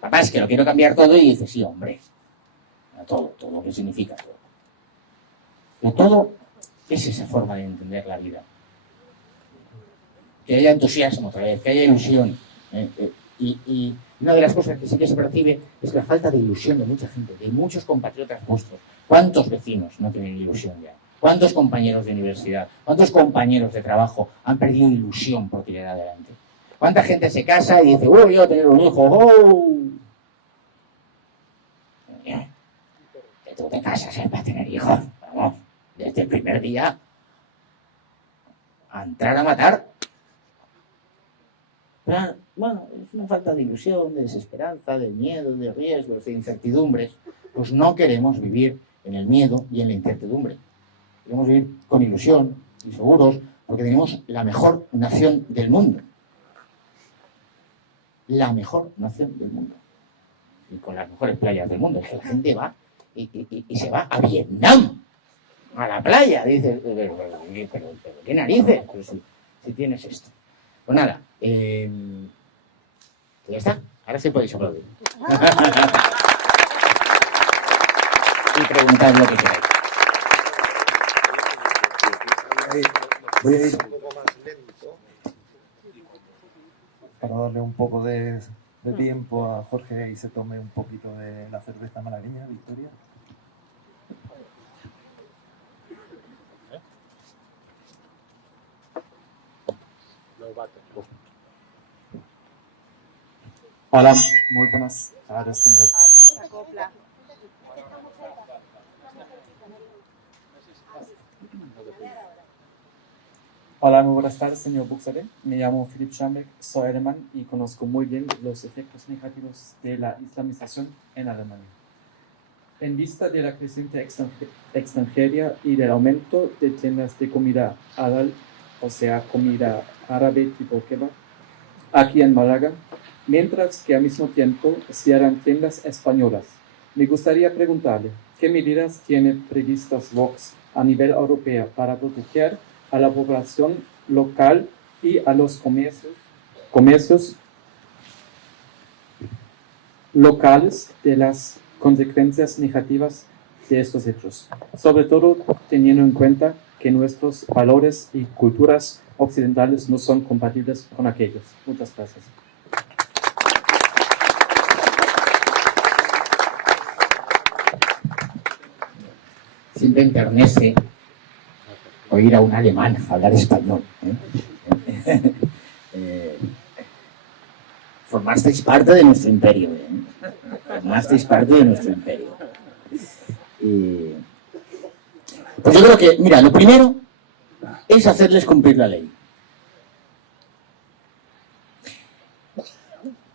papá, es que lo quiero cambiar todo, y dice, sí, hombre, todo lo que significa todo. Pero todo es esa forma de entender la vida. Que haya entusiasmo otra vez, que haya ilusión. Y una de las cosas que sí que se percibe es la falta de ilusión de mucha gente, de muchos compatriotas vuestros. ¿Cuántos vecinos no tienen ilusión ya? ¿Cuántos compañeros de universidad, cuántos compañeros de trabajo han perdido ilusión por tirar adelante? ¿Cuánta gente se casa y dice, yo voy a tener un hijo, que tú te casas para tener hijos, vamos, desde el primer día a entrar a matar? Pero, bueno, es una falta de ilusión, de desesperanza, de miedo, de riesgos, de incertidumbres. Pues no queremos vivir en el miedo y en la incertidumbre. Queremos vivir con ilusión y seguros, porque tenemos la mejor nación del mundo. La mejor nación del mundo. Y con las mejores playas del mundo. Es que la gente va y se va a Vietnam, a la playa. Dice, pero ¿qué narices? Pero si tienes esto. Pues nada, ya está. Ahora sí podéis aplaudir. Y preguntad lo que queráis. Voy a ir para darle un poco de tiempo a Jorge y se tome un poquito de la cerveza malagueña, Victoria. Hola, muy buenas tardes, señor. Hola, muy buenas tardes, señor Buxade. Me llamo Philipp Schambeck, soy alemán y conozco muy bien los efectos negativos de la islamización en Alemania. En vista de la creciente extranjería y del aumento de tiendas de comida halal, o sea, comida árabe tipo kebab, aquí en Málaga, mientras que al mismo tiempo cierran tiendas españolas, me gustaría preguntarle, ¿qué medidas tiene previstas Vox a nivel europeo para proteger a la población local y a los comercios locales de las consecuencias negativas de estos hechos, sobre todo teniendo en cuenta que nuestros valores y culturas occidentales no son compatibles con aquellos? Muchas gracias. Siempre enternece oír a un alemán hablar español. Formasteis parte de nuestro imperio. Formasteis parte de nuestro imperio. Pues yo creo que, mira, lo primero es hacerles cumplir la ley.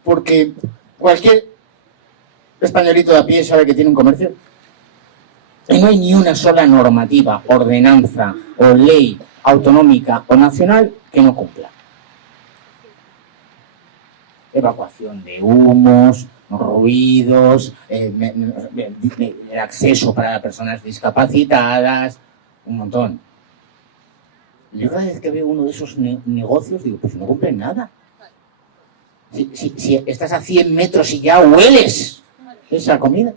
Porque cualquier españolito de a pie sabe que tiene un comercio. Y no hay ni una sola normativa, ordenanza o ley autonómica o nacional que no cumpla. evacuación de humos, ruidos, el acceso para personas discapacitadas, un montón. Yo cada vez que veo uno de esos negocios digo, pues no cumplen nada. Si estás a 100 metros y ya hueles esa comida,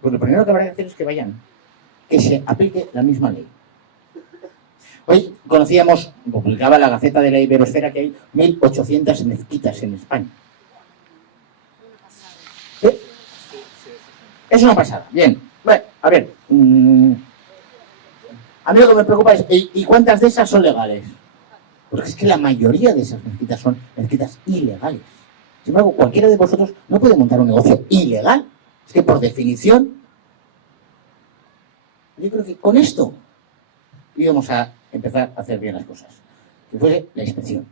pues lo primero que habrá que hacer es que vayan, que se aplique la misma ley. Hoy conocíamos, publicaba la Gaceta de la Iberosfera, que hay 1.800 mezquitas en España. ¿Sí? Es una pasada. Bien. Bueno, a ver. A mí lo que me preocupa es, ¿y cuántas de esas son legales? Porque es que la mayoría de esas mezquitas son mezquitas ilegales. Sin embargo, cualquiera de vosotros no puede montar un negocio ilegal. Es que por definición, yo creo que con esto íbamos a empezar a hacer bien las cosas. Que fuese la inspección.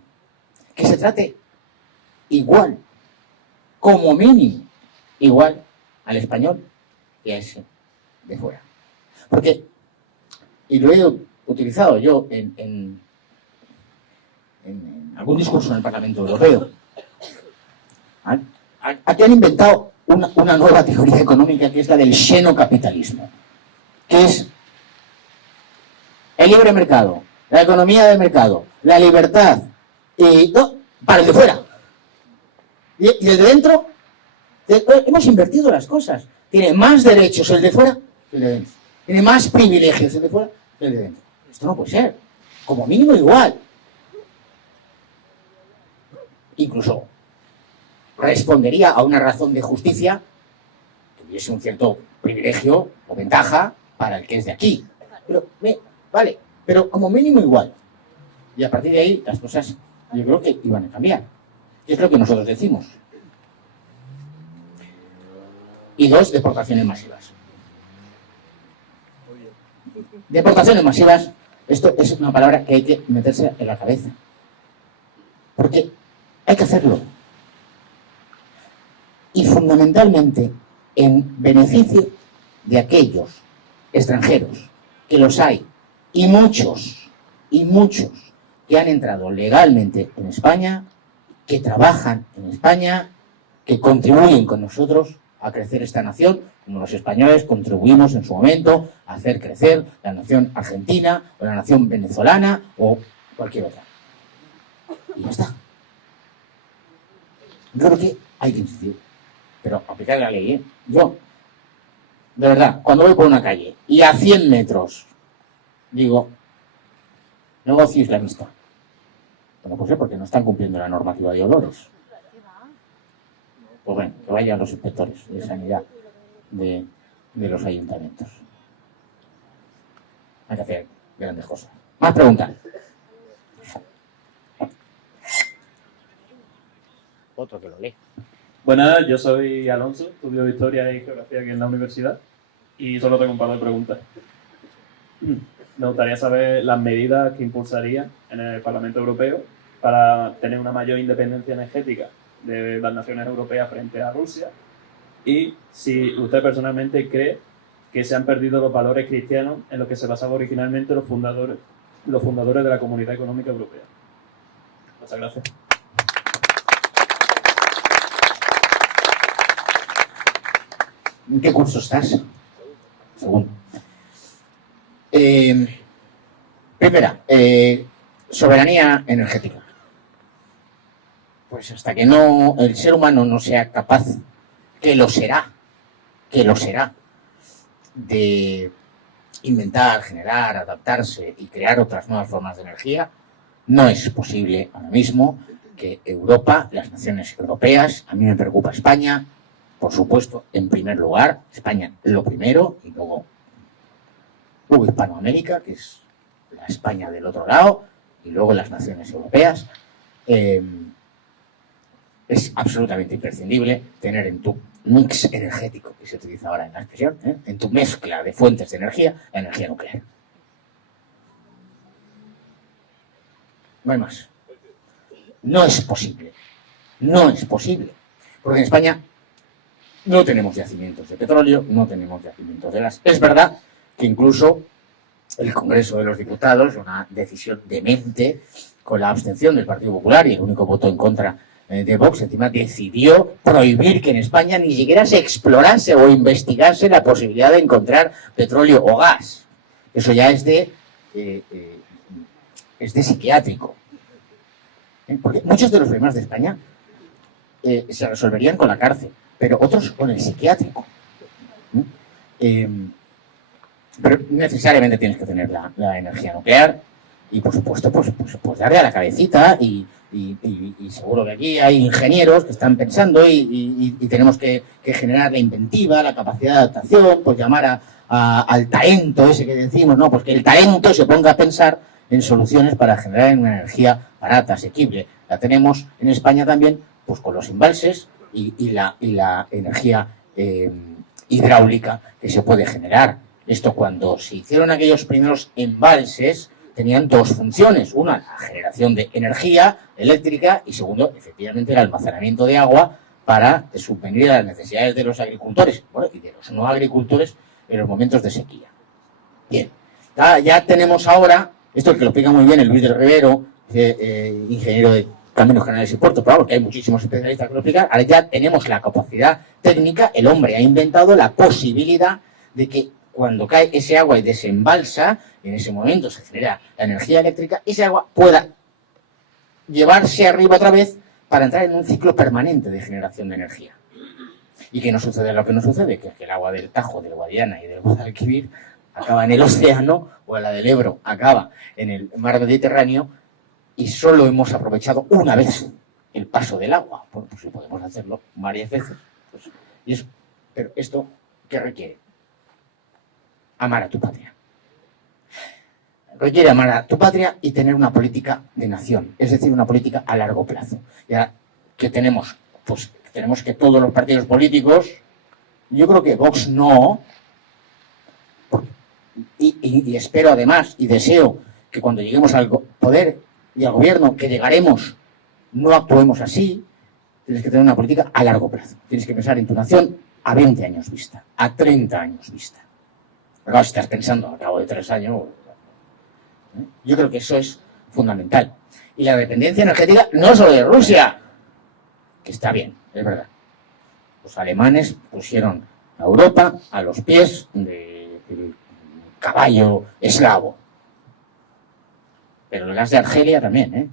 Que se trate igual, como mínimo, igual al español y a ese de fuera. Porque, y lo he utilizado yo en algún discurso en el Parlamento Europeo, aquí han inventado una nueva teoría económica que es la del xenocapitalismo, que es el libre mercado, la economía de mercado, la libertad, para el de fuera. Y el de dentro, hemos invertido las cosas. Tiene más derechos el de fuera que el de dentro. Tiene más privilegios el de fuera que el de dentro. Esto no puede ser. Como mínimo igual. Incluso respondería a una razón de justicia que hubiese un cierto privilegio o ventaja para el que es de aquí. Pero, vale, pero como mínimo igual. Y a partir de ahí las cosas yo creo que iban a cambiar. Y es lo que nosotros decimos. Y 2, deportaciones masivas. Deportaciones masivas, esto es una palabra que hay que meterse en la cabeza. Porque hay que hacerlo. Y fundamentalmente en beneficio de aquellos extranjeros, que los hay, y muchos, que han entrado legalmente en España, que trabajan en España, que contribuyen con nosotros a crecer esta nación, como los españoles contribuimos en su momento a hacer crecer la nación argentina, o la nación venezolana, o cualquier otra. Y ya está. Yo creo que hay que insistir, pero aplicar la ley, ¿eh? Yo, de verdad, cuando voy por una calle y a 100 metros digo, negocio islamista. No puede ser porque no están cumpliendo la normativa de olores. Pues bueno, que vayan los inspectores de sanidad de los ayuntamientos. Hay que hacer grandes cosas. Más preguntas. Otro que lo lee. Buenas, yo soy Alonso, estudio Historia y Geografía aquí en la universidad y solo tengo un par de preguntas. Me gustaría saber las medidas que impulsaría en el Parlamento Europeo para tener una mayor independencia energética de las naciones europeas frente a Rusia y si usted personalmente cree que se han perdido los valores cristianos en los que se basaban originalmente los fundadores de la Comunidad Económica Europea. Muchas gracias. ¿En qué curso estás? Segundo. Primera, soberanía energética. Pues hasta que el ser humano no sea capaz, que lo será, de inventar, generar, adaptarse y crear otras nuevas formas de energía, no es posible ahora mismo que Europa, las naciones europeas, a mí me preocupa España, por supuesto, en primer lugar, España lo primero, y luego Hispanoamérica, que es la España del otro lado, y luego las naciones europeas. Es absolutamente imprescindible tener en tu mix energético, que se utiliza ahora en la expresión, en tu mezcla de fuentes de energía, la energía nuclear. No hay más. No es posible. No es posible. Porque en España no tenemos yacimientos de petróleo, no tenemos yacimientos de gas. Es verdad que incluso el Congreso de los Diputados, una decisión demente, con la abstención del Partido Popular y el único voto en contra de Vox encima decidió prohibir que en España ni siquiera se explorase o investigase la posibilidad de encontrar petróleo o gas. Eso ya es de psiquiátrico. Porque muchos de los problemas de España se resolverían con la cárcel, pero otros con el psiquiátrico. Pero necesariamente tienes que tener la energía nuclear y, por supuesto, pues darle a la cabecita y seguro que aquí hay ingenieros que están pensando y tenemos que generar la inventiva, la capacidad de adaptación, pues llamar al talento ese que decimos, ¿no? Pues que el talento se ponga a pensar en soluciones para generar una energía barata, asequible. La tenemos en España también, pues con los embalses y la energía hidráulica que se puede generar. Esto, cuando se hicieron aquellos primeros embalses, tenían dos funciones. Una, la generación de energía eléctrica y, segundo, efectivamente, el almacenamiento de agua para subvenir a las necesidades de los agricultores, bueno, y de los no agricultores en los momentos de sequía. Bien, ya tenemos ahora, esto que lo explica muy bien el Luis del Rivero, ingeniero de Caminos, Canales y Puertos, pero porque hay muchísimos especialistas que lo explican. Ahora ya tenemos la capacidad técnica, el hombre ha inventado la posibilidad de que cuando cae ese agua y desembalsa, en ese momento se genera la energía eléctrica, ese agua pueda llevarse arriba otra vez para entrar en un ciclo permanente de generación de energía. Y que no sucede lo que no sucede, que es que el agua del Tajo, del Guadiana y del Guadalquivir acaba en el océano, o la del Ebro acaba en el mar Mediterráneo, y solo hemos aprovechado una vez el paso del agua. Bueno, pues si podemos hacerlo varias veces. Pues, y eso. Pero esto, ¿qué requiere? Amar a tu patria. Requiere amar a tu patria y tener una política de nación, es decir, una política a largo plazo. Ya que tenemos, pues tenemos que todos los partidos políticos, yo creo que Vox no, y espero además y deseo que cuando lleguemos al poder y al gobierno, que llegaremos, no actuemos así. Tienes que tener una política a largo plazo. Tienes que pensar en tu nación a 20 años vista, a 30 años vista. Pero si estás pensando al cabo de 3 años, yo creo que eso es fundamental. Y la dependencia energética no solo de Rusia, que está bien, es verdad. Los alemanes pusieron a Europa a los pies del caballo eslavo. Pero el gas de Argelia también, ¿eh?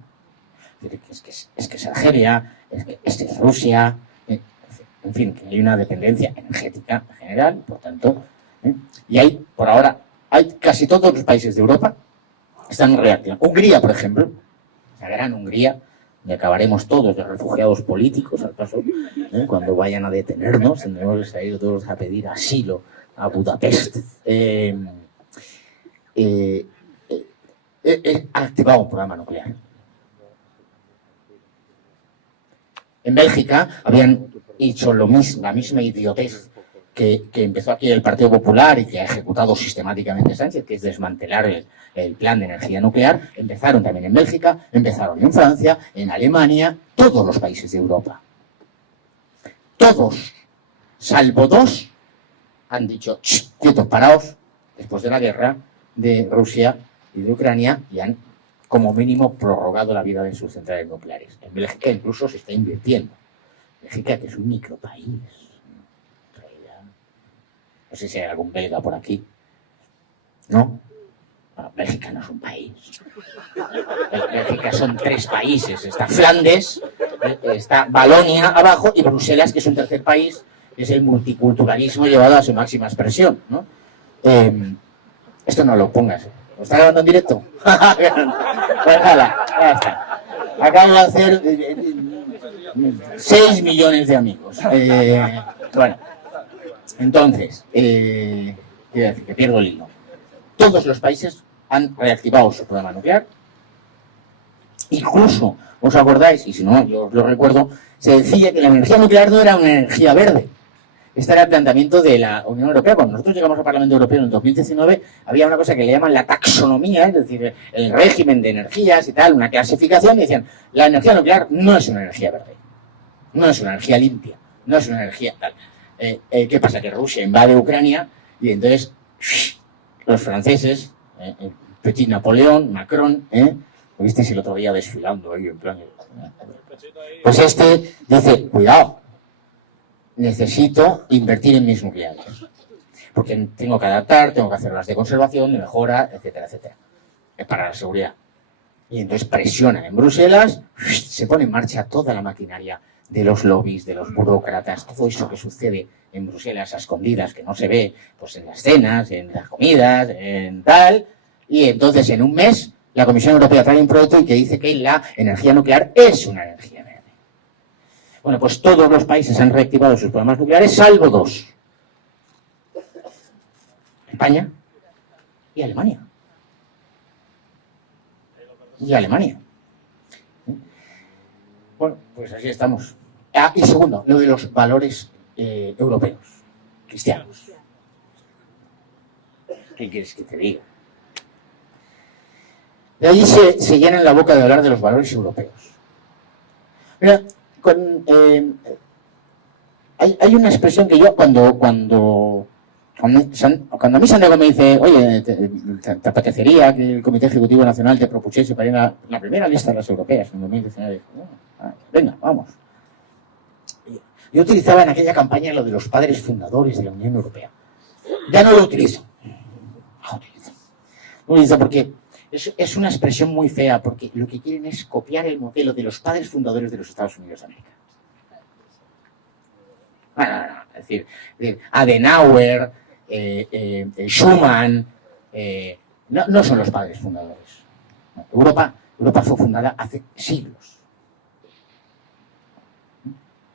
Es que es Argelia, es que es Rusia, en fin, que hay una dependencia energética general, por tanto, y hay, por ahora, hay casi todos los países de Europa están reaccionando. Hungría, por ejemplo, la gran Hungría, donde acabaremos todos de refugiados políticos, al paso, cuando vayan a detenernos, tendremos que salir todos a pedir asilo a Budapest. Ha activado un programa nuclear. En Bélgica habían hecho la misma idiotez que empezó aquí el Partido Popular y que ha ejecutado sistemáticamente Sánchez, que es desmantelar el plan de energía nuclear. Empezaron también en Bélgica, empezaron en Francia, en Alemania, todos los países de Europa. Todos, salvo 2, han dicho, quietos, paraos, después de la guerra de Rusia y de Ucrania, y han como mínimo prorrogado la vida de sus centrales nucleares. En Bélgica incluso se está invirtiendo. Bélgica, que es un micropaís. No sé si hay algún belga por aquí. ¿No? Bueno, Bélgica no es un país. Bélgica son 3 países. Está Flandes, está Valonia abajo y Bruselas, que es un tercer país. Es el multiculturalismo llevado a su máxima expresión, ¿no? Esto no lo pongas. ¿Lo está grabando en directo? Pues nada, ya está. Acabo de hacer 6 millones de amigos. Bueno, entonces, quiero decir que pierdo el hilo. Todos los países han reactivado su programa nuclear. Incluso, ¿os acordáis? Y si no, yo os lo recuerdo, se decía que la energía nuclear no era una energía verde. Este era el planteamiento de la Unión Europea. Cuando nosotros llegamos al Parlamento Europeo en el 2019, había una cosa que le llaman la taxonomía, es decir, el régimen de energías y tal, una clasificación, y decían, la energía nuclear no es una energía verde, no es una energía limpia, no es una energía tal. ¿Qué pasa? Que Rusia invade Ucrania y entonces los franceses, Petit Napoleón, Macron, lo visteis el otro día desfilando ahí en plan Pues este dice, cuidado, necesito invertir en mis nucleares. Porque tengo que adaptar, tengo que hacer las de conservación, de mejora, etcétera, etcétera. Es para la seguridad. Y entonces presiona en Bruselas, se pone en marcha toda la maquinaria de los lobbies, de los burócratas, todo eso que sucede en Bruselas a escondidas, que no se ve pues en las cenas, en las comidas, en tal. Y entonces en un mes la Comisión Europea trae un proyecto y que dice que la energía nuclear es una energía verde. Bueno, pues todos los países han reactivado sus programas nucleares, salvo dos. España y Alemania. Y Alemania. Bueno, pues así estamos. Ah, y segundo, lo de los valores europeos, cristianos. ¿Qué quieres que te diga? De ahí se llenan la boca de hablar de los valores europeos. Mira, hay una expresión que yo cuando a mí Santiago me dice, oye, ¿te apetecería que el Comité Ejecutivo Nacional te propusiese para ir a la primera lista de las europeas en 2019? Venga, vamos. Yo utilizaba en aquella campaña lo de los padres fundadores de la Unión Europea. Ya no lo utilizo. No lo utilizo porque es una expresión muy fea, porque lo que quieren es copiar el modelo de los padres fundadores de los Estados Unidos de América. No. Es decir, Adenauer, Schuman, no son los padres fundadores. Europa fue fundada hace siglos.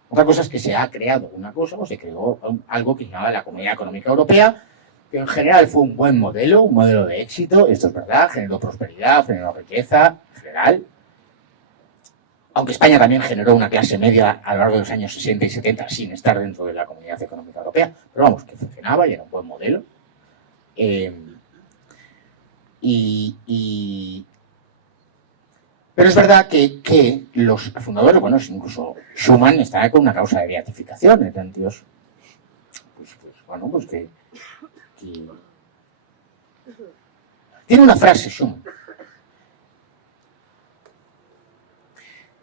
Otra cosa es que se ha creado una cosa, o se creó algo que se llamaba la Comunidad Económica Europea, que en general fue un buen modelo, un modelo de éxito, esto es verdad, generó prosperidad, generó riqueza, en general. Aunque España también generó una clase media a lo largo de los años 60 y 70 sin estar dentro de la Comunidad Económica Europea, pero vamos, que funcionaba y era un buen modelo. Pero es verdad que los fundadores, bueno, incluso Schuman estaba con una causa de beatificación, eran tíos, pues que... Tiene una frase, Schuman.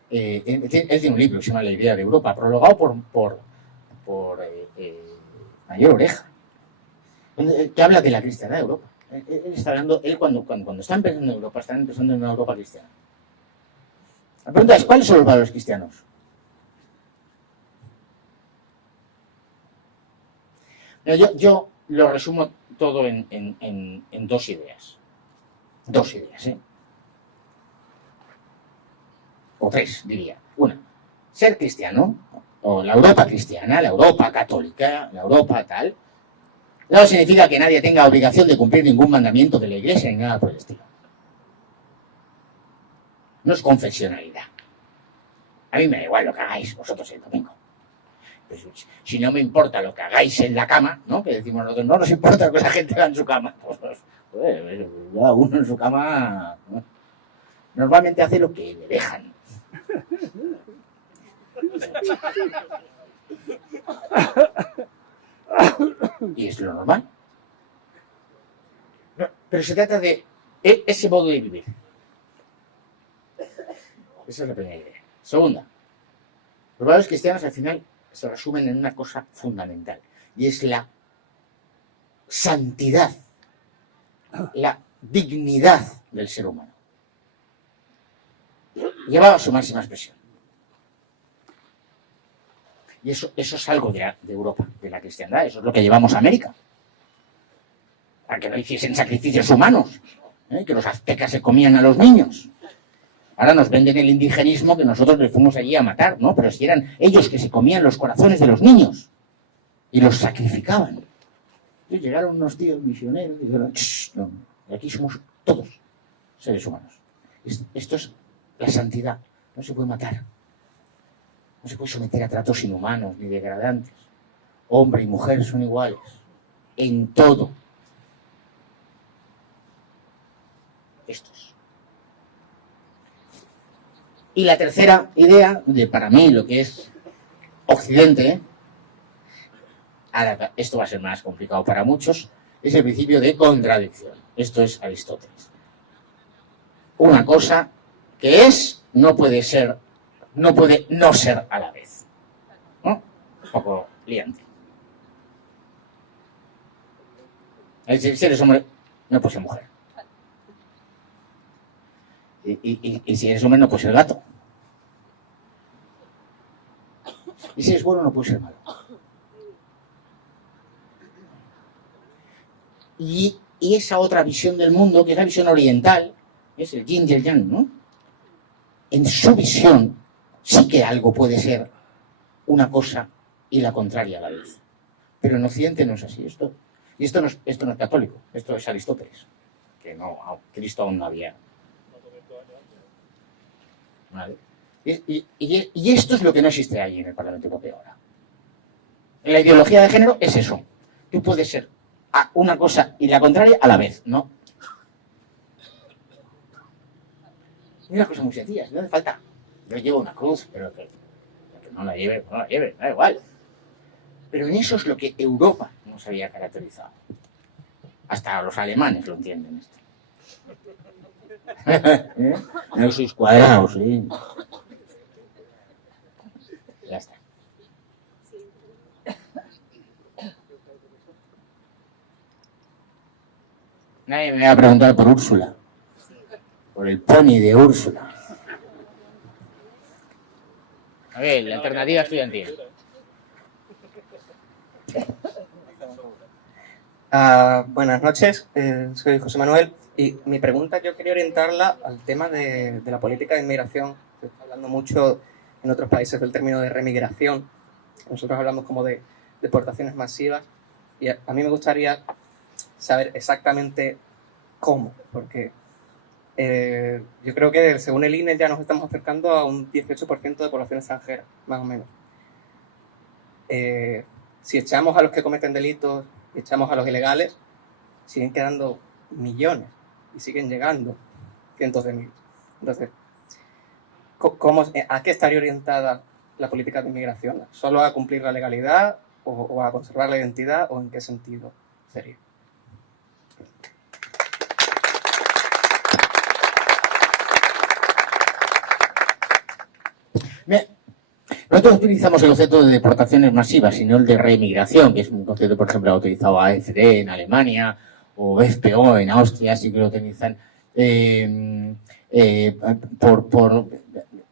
Él tiene un libro que se llama La idea de Europa, prologado por Mayor Oreja, que habla de la cristiandad de Europa. Él está hablando, cuando están pensando en Europa, están pensando en una Europa cristiana. La pregunta es, ¿cuáles son los valores cristianos? Yo lo resumo todo en dos ideas. Dos ideas, ¿eh? O tres, diría. Una, ser cristiano, o la Europa cristiana, la Europa católica, la Europa tal, no significa que nadie tenga obligación de cumplir ningún mandamiento de la Iglesia ni nada por el estilo. No es confesionalidad. A mí me da igual lo que hagáis vosotros el domingo. Pues, si no me importa lo que hagáis en la cama, ¿no? Que decimos nosotros, no nos importa lo que esa gente haga en su cama. Pues, uno en su cama, ¿no? Normalmente hace lo que le dejan. Y es lo normal. No, pero se trata de ese modo de vivir. Esa es la primera idea. Segunda, los valores cristianos al final se resumen en una cosa fundamental, y es la santidad, la dignidad del ser humano, llevado a su máxima expresión. Y eso es algo de Europa, de la cristiandad, eso es lo que llevamos a América. Para que no hiciesen sacrificios humanos, que los aztecas se comían a los niños. Ahora nos venden el indigenismo que nosotros les fuimos allí a matar, ¿no? Pero si eran ellos que se comían los corazones de los niños y los sacrificaban. Y llegaron unos tíos misioneros y dijeron, no, aquí somos todos seres humanos. Esto es la santidad, no se puede matar. No se puede someter a tratos inhumanos ni degradantes. Hombre y mujer son iguales en todo. Estos. Y la tercera idea, para mí, lo que es Occidente, ahora esto va a ser más complicado para muchos, es el principio de contradicción. Esto es Aristóteles. Una cosa que es, no puede ser no puede no ser a la vez, ¿no? Un poco liante. Si eres hombre, no puedes ser mujer. Y si eres hombre, no puedes ser gato. Y si eres bueno, no puedes ser malo. Y esa otra visión del mundo, que es la visión oriental, es el yin y el yang, ¿no? En su visión sí que algo puede ser una cosa y la contraria a la vez. Pero en Occidente no es así. Esto no es católico, esto es Aristóteles, que no, Cristo aún no había. ¿Vale? Y esto es lo que no existe ahí en el Parlamento Europeo ahora. La ideología de género es eso. Tú puedes ser una cosa y la contraria a la vez, ¿no? Y unas cosas muy sencillas, no hace falta. Yo llevo una cruz, pero que no la lleve, da igual. Pero en eso es lo que Europa nos había caracterizado. Hasta los alemanes lo entienden esto. ¿Eh? No sois cuadrados, ¿eh? Ya está. Nadie me va a preguntar por Úrsula. Por el pony de Úrsula. A ver, la alternativa estudiantil. Buenas noches, soy José Manuel y mi pregunta yo quería orientarla al tema de la política de inmigración. Se está hablando mucho en otros países del término de remigración. Nosotros hablamos como de deportaciones masivas y a mí me gustaría saber exactamente cómo, porque yo creo que según el INE ya nos estamos acercando a un 18% de población extranjera, más o menos. Si echamos a los que cometen delitos, echamos a los ilegales, siguen quedando millones y siguen llegando cientos de miles. Entonces, ¿a qué estaría orientada la política de inmigración? ¿Solo a cumplir la legalidad o a conservar la identidad o en qué sentido sería? Nosotros utilizamos el concepto de deportaciones masivas y no el de reemigración, que es un concepto, por ejemplo, utilizado AfD en Alemania o FPO en Austria, sí que lo utilizan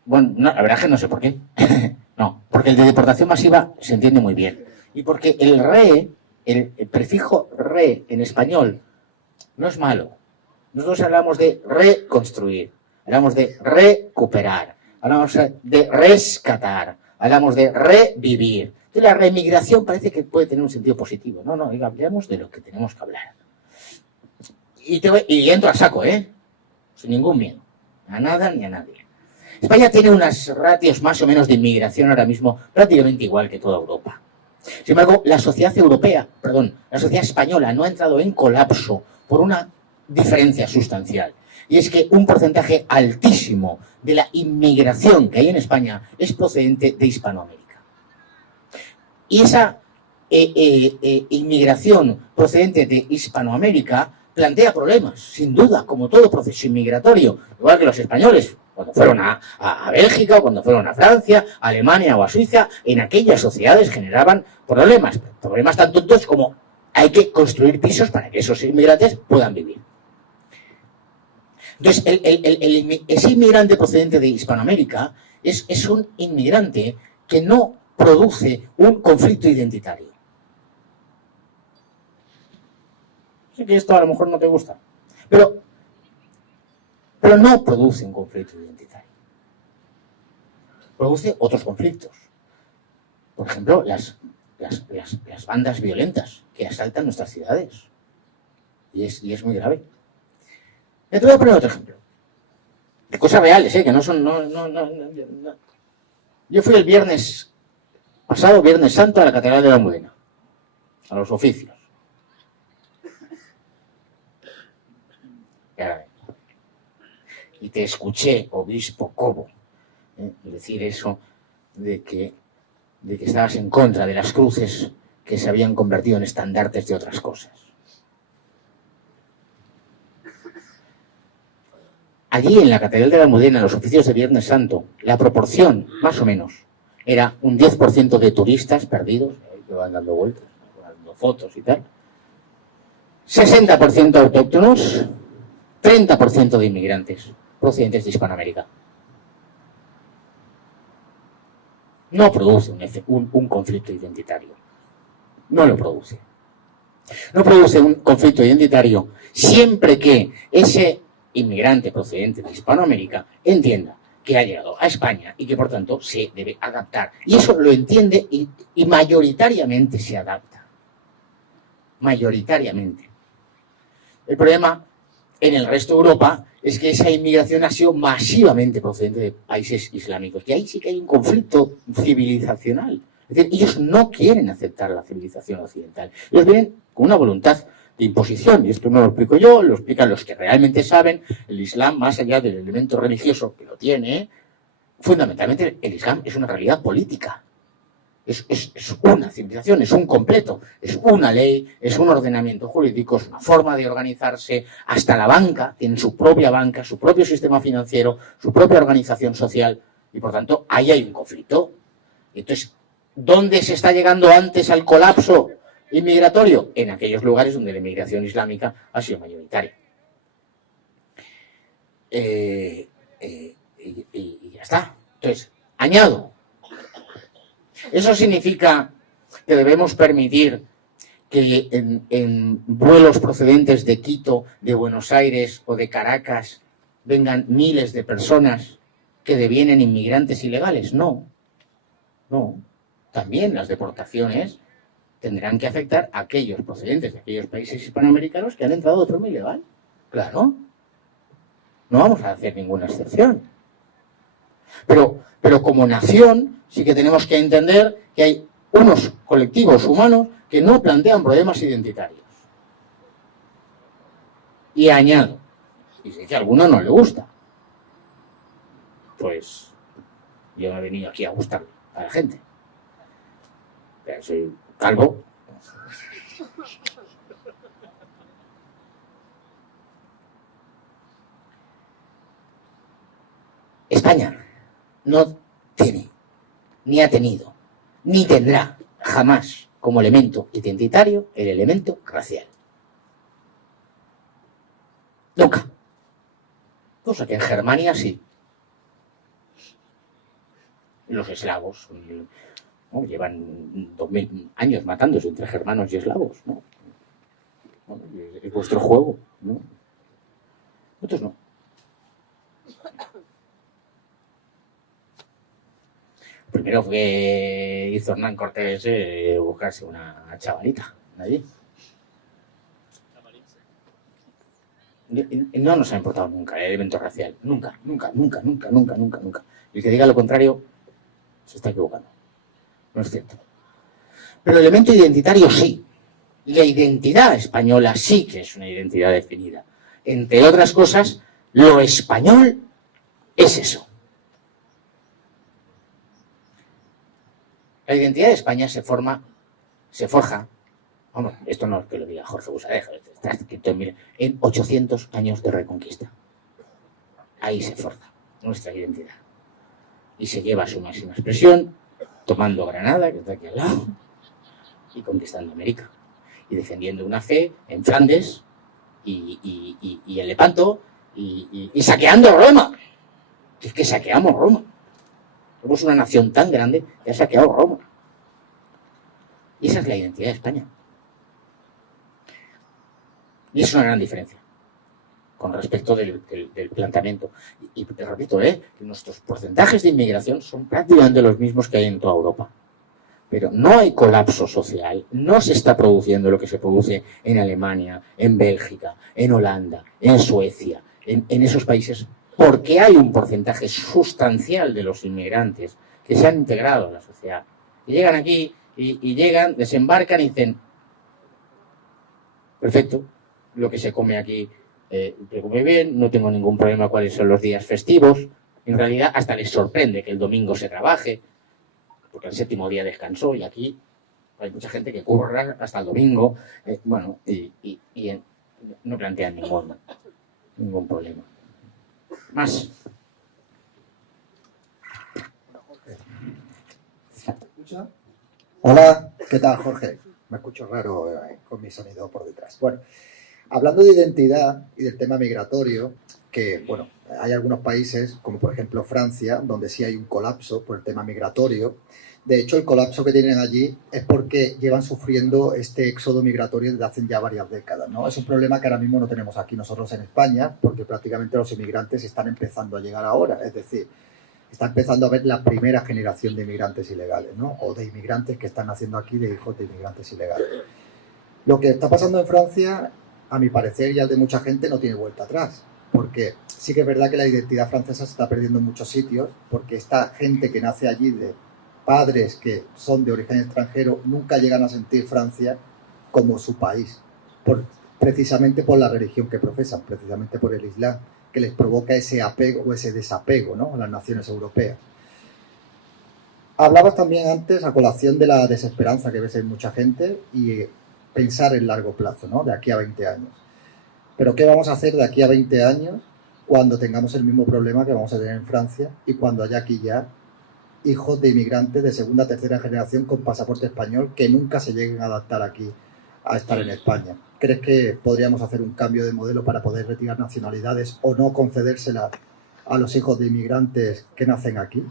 bueno, no, la verdad es que no sé por qué. No, porque el de deportación masiva se entiende muy bien. Y porque el prefijo re en español no es malo. Nosotros hablamos de reconstruir, hablamos de recuperar, hablamos de rescatar, hablamos de revivir. Entonces la reemigración parece que puede tener un sentido positivo. No, hablamos de lo que tenemos que hablar. Y entro a saco, sin ningún miedo. A nada ni a nadie. España tiene unas ratios más o menos de inmigración ahora mismo prácticamente igual que toda Europa. Sin embargo, la sociedad española no ha entrado en colapso por una diferencia sustancial. Y es que un porcentaje altísimo de la inmigración que hay en España es procedente de Hispanoamérica. Y esa inmigración procedente de Hispanoamérica plantea problemas, sin duda, como todo proceso inmigratorio, igual que los españoles, cuando fueron a Bélgica, o cuando fueron a Francia, a Alemania o a Suiza, en aquellas sociedades generaban problemas tan tontos como hay que construir pisos para que esos inmigrantes puedan vivir. Entonces, ese inmigrante procedente de Hispanoamérica es un inmigrante que no produce un conflicto identitario. Sé que esto a lo mejor no te gusta, pero no produce un conflicto identitario. Produce otros conflictos. Por ejemplo, las bandas violentas que asaltan nuestras ciudades. Y es muy grave. Te voy a poner otro ejemplo. De cosas reales, que no son... No. Yo fui el viernes santo, a la Catedral de la Almudena, a los oficios. Y te escuché, obispo Cobo, decir eso de que estabas en contra de las cruces que se habían convertido en estandartes de otras cosas. allí en la Catedral de la Almudena, en los oficios de Viernes Santo, la proporción, más o menos, era un 10% de turistas perdidos, que van dando vueltas, dando fotos y tal, 60% autóctonos, 30% de inmigrantes procedentes de Hispanoamérica. No produce un conflicto identitario. No lo produce. No produce un conflicto identitario siempre que ese inmigrante procedente de Hispanoamérica entienda que ha llegado a España y que por tanto se debe adaptar. Y eso lo entiende y mayoritariamente se adapta. Mayoritariamente. El problema en el resto de Europa es que esa inmigración ha sido masivamente procedente de países islámicos. Y ahí sí que hay un conflicto civilizacional. Es decir, ellos no quieren aceptar la civilización occidental. Ellos vienen con una voluntad de imposición. Y esto no lo explico yo, lo explican los que realmente saben. El Islam, más allá del elemento religioso que lo tiene, fundamentalmente el Islam es una realidad política. Es una civilización, es un completo, es una ley, es un ordenamiento jurídico, es una forma de organizarse. Hasta la banca tiene su propia banca, su propio sistema financiero, su propia organización social, y por tanto ahí hay un conflicto. Entonces, ¿dónde se está llegando antes al colapso inmigratorio? En aquellos lugares donde la inmigración islámica ha sido mayoritaria. Y ya está. Entonces, añado. Eso significa que debemos permitir que en vuelos procedentes de Quito, de Buenos Aires o de Caracas vengan miles de personas que devienen inmigrantes ilegales. No. No. También las deportaciones tendrán que afectar a aquellos procedentes de aquellos países hispanoamericanos que han entrado de forma ilegal. Claro. No vamos a hacer ninguna excepción. Pero como nación sí que tenemos que entender que hay unos colectivos humanos que no plantean problemas identitarios. Y añado, y sé que a alguno no le gusta, pues yo he venido aquí a gustarle a la gente. Pero soy calvo. España no tiene, ni ha tenido, ni tendrá jamás como elemento identitario el elemento racial. Nunca. Cosa que en Germania sí. Los eslavos ¿no? Llevan 2000 años matándose entre germanos y eslavos, ¿no? Bueno, es vuestro juego, ¿no? Nosotros no. Primero que hizo Hernán Cortés buscarse una chavalita de allí. No nos ha importado nunca el elemento racial. Nunca. El que diga lo contrario se está equivocando. No es cierto. Pero el elemento identitario sí. La identidad española sí que es una identidad definida. Entre otras cosas, lo español es eso. La identidad de España se forja, vamos, esto no es que lo diga Jorge Busadeja, está escrito en 800 años de reconquista. Ahí se forja nuestra identidad. Y se lleva a su máxima expresión, tomando Granada, que está aquí al lado, y conquistando América. Y defendiendo una fe en Flandes y en Lepanto y saqueando Roma. Es que saqueamos Roma. Somos una nación tan grande que ha saqueado Roma. Y esa es la identidad de España. Y es una gran diferencia con respecto del planteamiento. Y te repito, que nuestros porcentajes de inmigración son prácticamente los mismos que hay en toda Europa. Pero no hay colapso social, no se está produciendo lo que se produce en Alemania, en Bélgica, en Holanda, en Suecia, en esos países, porque hay un porcentaje sustancial de los inmigrantes que se han integrado a la sociedad. Y llegan aquí, y llegan, desembarcan y dicen, perfecto, lo que se come aquí me come bien, no tengo ningún problema cuáles son los días festivos. En realidad hasta les sorprende que el domingo se trabaje, porque el séptimo día descansó, y aquí hay mucha gente que curra hasta el domingo, y no plantean ningún problema. Más. Hola, ¿qué tal, Jorge? Me escucho raro con mi sonido por detrás. Bueno, hablando de identidad y del tema migratorio, que, bueno, hay algunos países, como por ejemplo Francia, donde sí hay un colapso por el tema migratorio. De hecho, el colapso que tienen allí es porque llevan sufriendo este éxodo migratorio desde hace ya varias décadas, ¿no? Es un problema que ahora mismo no tenemos aquí nosotros en España, porque prácticamente los inmigrantes están empezando a llegar ahora, es decir, está empezando a ver la primera generación de inmigrantes ilegales, ¿no? O de inmigrantes que están naciendo aquí de hijos de inmigrantes ilegales. Lo que está pasando en Francia, a mi parecer y al de mucha gente, no tiene vuelta atrás, porque sí que es verdad que la identidad francesa se está perdiendo en muchos sitios, porque esta gente que nace allí de padres que son de origen extranjero nunca llegan a sentir Francia como su país, precisamente por la religión que profesan, precisamente por el Islam, que les provoca ese apego o ese desapego, ¿no?, a las naciones europeas. Hablabas también antes, a colación de la desesperanza que ves en mucha gente y pensar en largo plazo, ¿no?, de aquí a 20 años. Pero ¿qué vamos a hacer de aquí a 20 años cuando tengamos el mismo problema que vamos a tener en Francia y cuando haya aquí ya hijos de inmigrantes de segunda, tercera generación con pasaporte español que nunca se lleguen a adaptar aquí a estar en España? ¿Crees que podríamos hacer un cambio de modelo para poder retirar nacionalidades o no concedérselas a los hijos de inmigrantes que nacen aquí?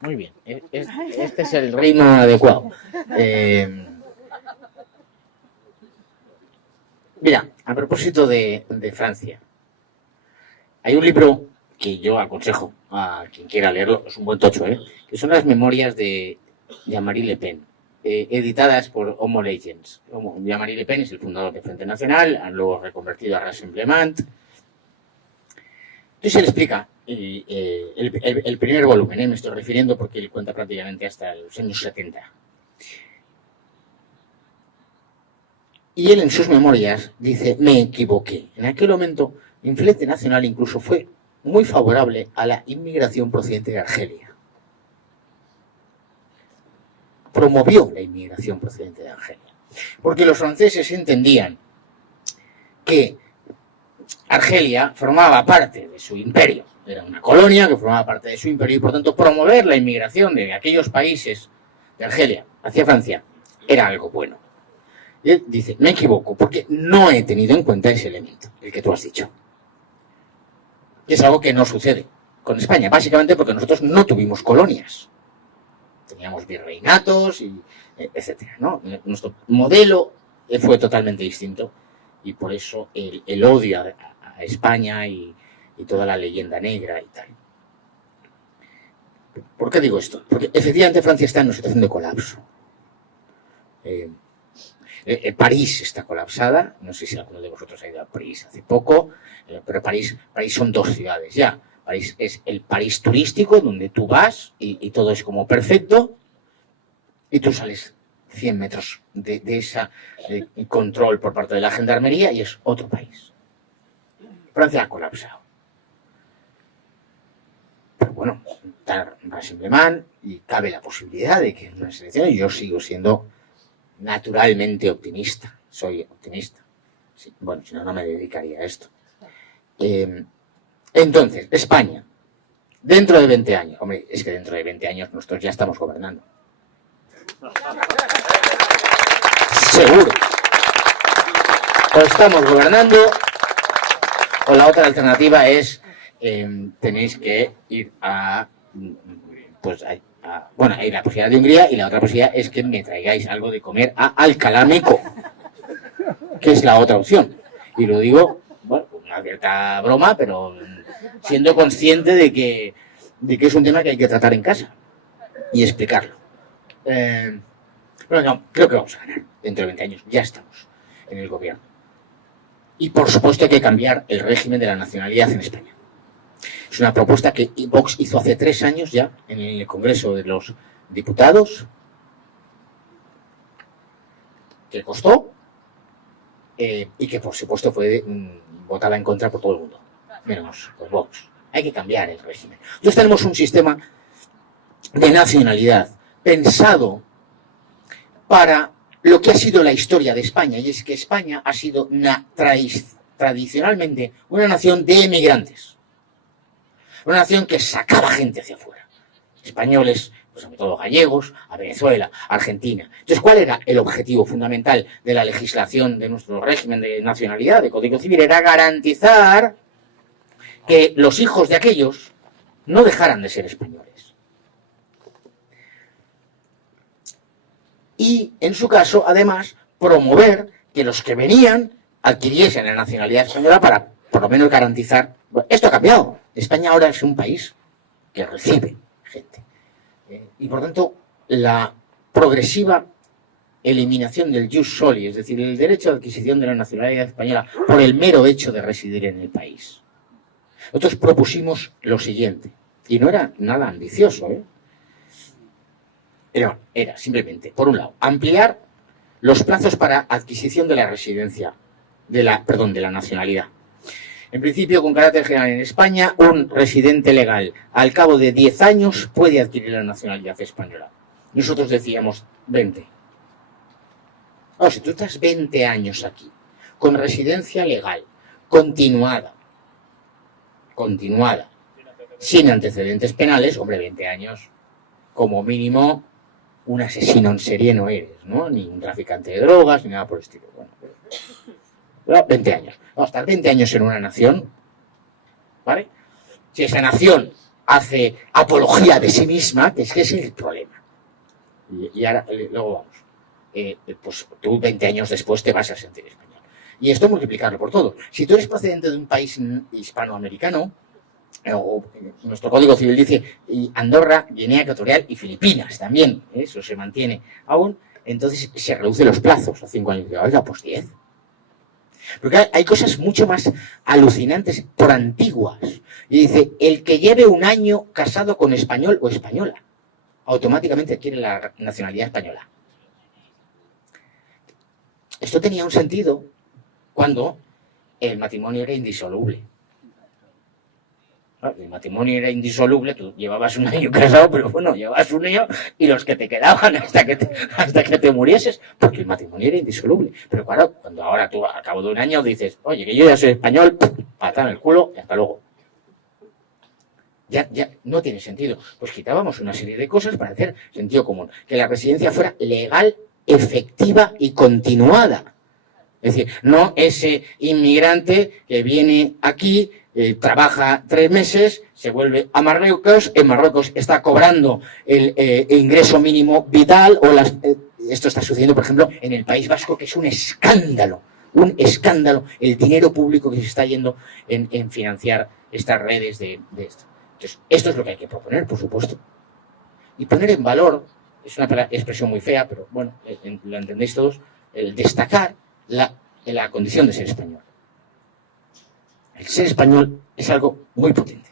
Muy bien, este es el ritmo adecuado. Mira, a propósito de Francia, hay un libro que yo aconsejo a quien quiera leerlo, es un buen tocho, que son las memorias de Jean-Marie Le Pen, editadas por Homo Legends. Jean-Marie Le Pen es el fundador de Frente Nacional, han luego reconvertido a Rassemblement. Entonces él explica el primer volumen, me estoy refiriendo porque él cuenta prácticamente hasta los años 70. Y él en sus memorias dice, me equivoqué. En aquel momento, el Frente Nacional incluso fue muy favorable a la inmigración procedente de Argelia. Promovió la inmigración procedente de Argelia. Porque los franceses entendían que Argelia formaba parte de su imperio. Era una colonia que formaba parte de su imperio y por tanto promover la inmigración de aquellos países de Argelia hacia Francia era algo bueno. Y él dice, me equivoco porque no he tenido en cuenta ese elemento, el que tú has dicho. Y es algo que no sucede con España, básicamente porque nosotros no tuvimos colonias. Teníamos virreinatos, y etcétera, ¿no? Nuestro modelo fue totalmente distinto y por eso el odio a España y toda la leyenda negra y tal. ¿Por qué digo esto? Porque efectivamente Francia está en una situación de colapso. París está colapsada, no sé si alguno de vosotros ha ido a París hace poco, pero París son dos ciudades ya. París es el París turístico, donde tú vas y todo es como perfecto, y tú sales 100 metros de ese control por parte de la gendarmería y es otro país. Francia ha colapsado. Pero bueno, está Rassemblement y cabe la posibilidad de que en una selección, y yo sigo siendo naturalmente optimista, soy optimista. Sí, bueno, si no, no me dedicaría a esto. Entonces, España, dentro de 20 años, hombre, es que dentro de 20 años nosotros ya estamos gobernando. Seguro. O estamos gobernando, o la otra alternativa es, tenéis que ir a, pues, bueno, hay la posibilidad de Hungría y la otra posibilidad es que me traigáis algo de comer a Alcalá Meco, que es la otra opción. Y lo digo, bueno, con una cierta broma, pero siendo consciente de que es un tema que hay que tratar en casa y explicarlo. Bueno, no, creo que vamos a ganar. Dentro de 20 años ya estamos en el gobierno. Y por supuesto hay que cambiar el régimen de la nacionalidad en España. Es una propuesta que Vox hizo hace 3 años ya en el Congreso de los Diputados, que costó y que por supuesto fue votada en contra por todo el mundo, menos por Vox. Hay que cambiar el régimen. Entonces tenemos un sistema de nacionalidad pensado para lo que ha sido la historia de España, y es que España ha sido tradicionalmente una nación de emigrantes, una nación que sacaba gente hacia afuera, españoles, pues sobre todo gallegos, a Venezuela, a Argentina. Entonces, ¿cuál era el objetivo fundamental de la legislación de nuestro régimen de nacionalidad, de Código Civil? Era garantizar que los hijos de aquellos no dejaran de ser españoles. Y, en su caso, además, promover que los que venían adquiriesen la nacionalidad española para, por lo menos, garantizar... Bueno, esto ha cambiado. España ahora es un país que recibe gente. Y, por tanto, la progresiva eliminación del jus soli, es decir, el derecho de adquisición de la nacionalidad española por el mero hecho de residir en el país. Nosotros propusimos lo siguiente, y no era nada ambicioso, Era simplemente, por un lado, ampliar los plazos para adquisición de la residencia, de la nacionalidad. En principio, con carácter general en España, un residente legal al cabo de 10 años puede adquirir la nacionalidad española. Nosotros decíamos 20. Ahora, si tú estás 20 años aquí, con residencia legal, continuada, sin antecedentes penales, hombre, 20 años, como mínimo, un asesino en serie no eres, ¿no? Ni un traficante de drogas, ni nada por el estilo. Bueno, pero 20 años. Vamos a estar 20 años en una nación, ¿vale? Si esa nación hace apología de sí misma, que ese es el problema. Y ahora, luego vamos. Pues tú 20 años después te vas a sentir español. Y esto multiplicarlo por todo. Si tú eres procedente de un país hispanoamericano, o nuestro Código Civil dice y Andorra, Guinea Ecuatorial y Filipinas también, eso se mantiene aún, entonces se reducen los plazos a 5 años. Oiga, pues 10. Porque hay cosas mucho más alucinantes por antiguas. Y dice, el que lleve un año casado con español o española, automáticamente adquiere la nacionalidad española. Esto tenía un sentido cuando el matrimonio era indisoluble. El matrimonio era indisoluble, tú llevabas un año casado, pero bueno, llevabas un año y los que te quedaban hasta que te murieses, porque el matrimonio era indisoluble. Pero claro, cuando ahora tú al cabo de un año dices, oye, que yo ya soy español, patada en el culo y hasta luego. Ya no tiene sentido. Pues quitábamos una serie de cosas para hacer sentido común. Que la residencia fuera legal, efectiva y continuada. Es decir, no ese inmigrante que viene aquí, trabaja 3 meses, se vuelve a Marruecos, en Marruecos está cobrando el ingreso mínimo vital, esto está sucediendo, por ejemplo, en el País Vasco, que es un escándalo, el dinero público que se está yendo en financiar estas redes de esto. Entonces, esto es lo que hay que proponer, por supuesto. Y poner en valor, es una expresión muy fea, pero bueno, lo entendéis todos, el destacar la condición de ser español. El ser español es algo muy potente.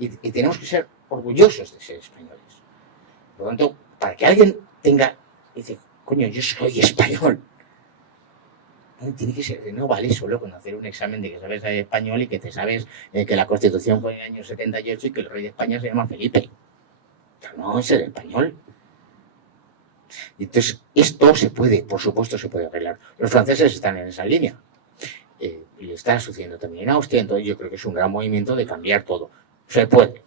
Y tenemos que ser orgullosos de ser españoles. Por lo tanto, para que alguien dice, coño, yo soy español, tiene que ser, no vale solo con hacer un examen de que sabes español y que te sabes que la Constitución fue en el año 78 y que el rey de España se llama Felipe. Pero no es ser español. Entonces, esto se puede, por supuesto, se puede arreglar. Los franceses están en esa línea. Y está sucediendo también en Austria, entonces yo creo que es un gran movimiento de cambiar todo. Se puede.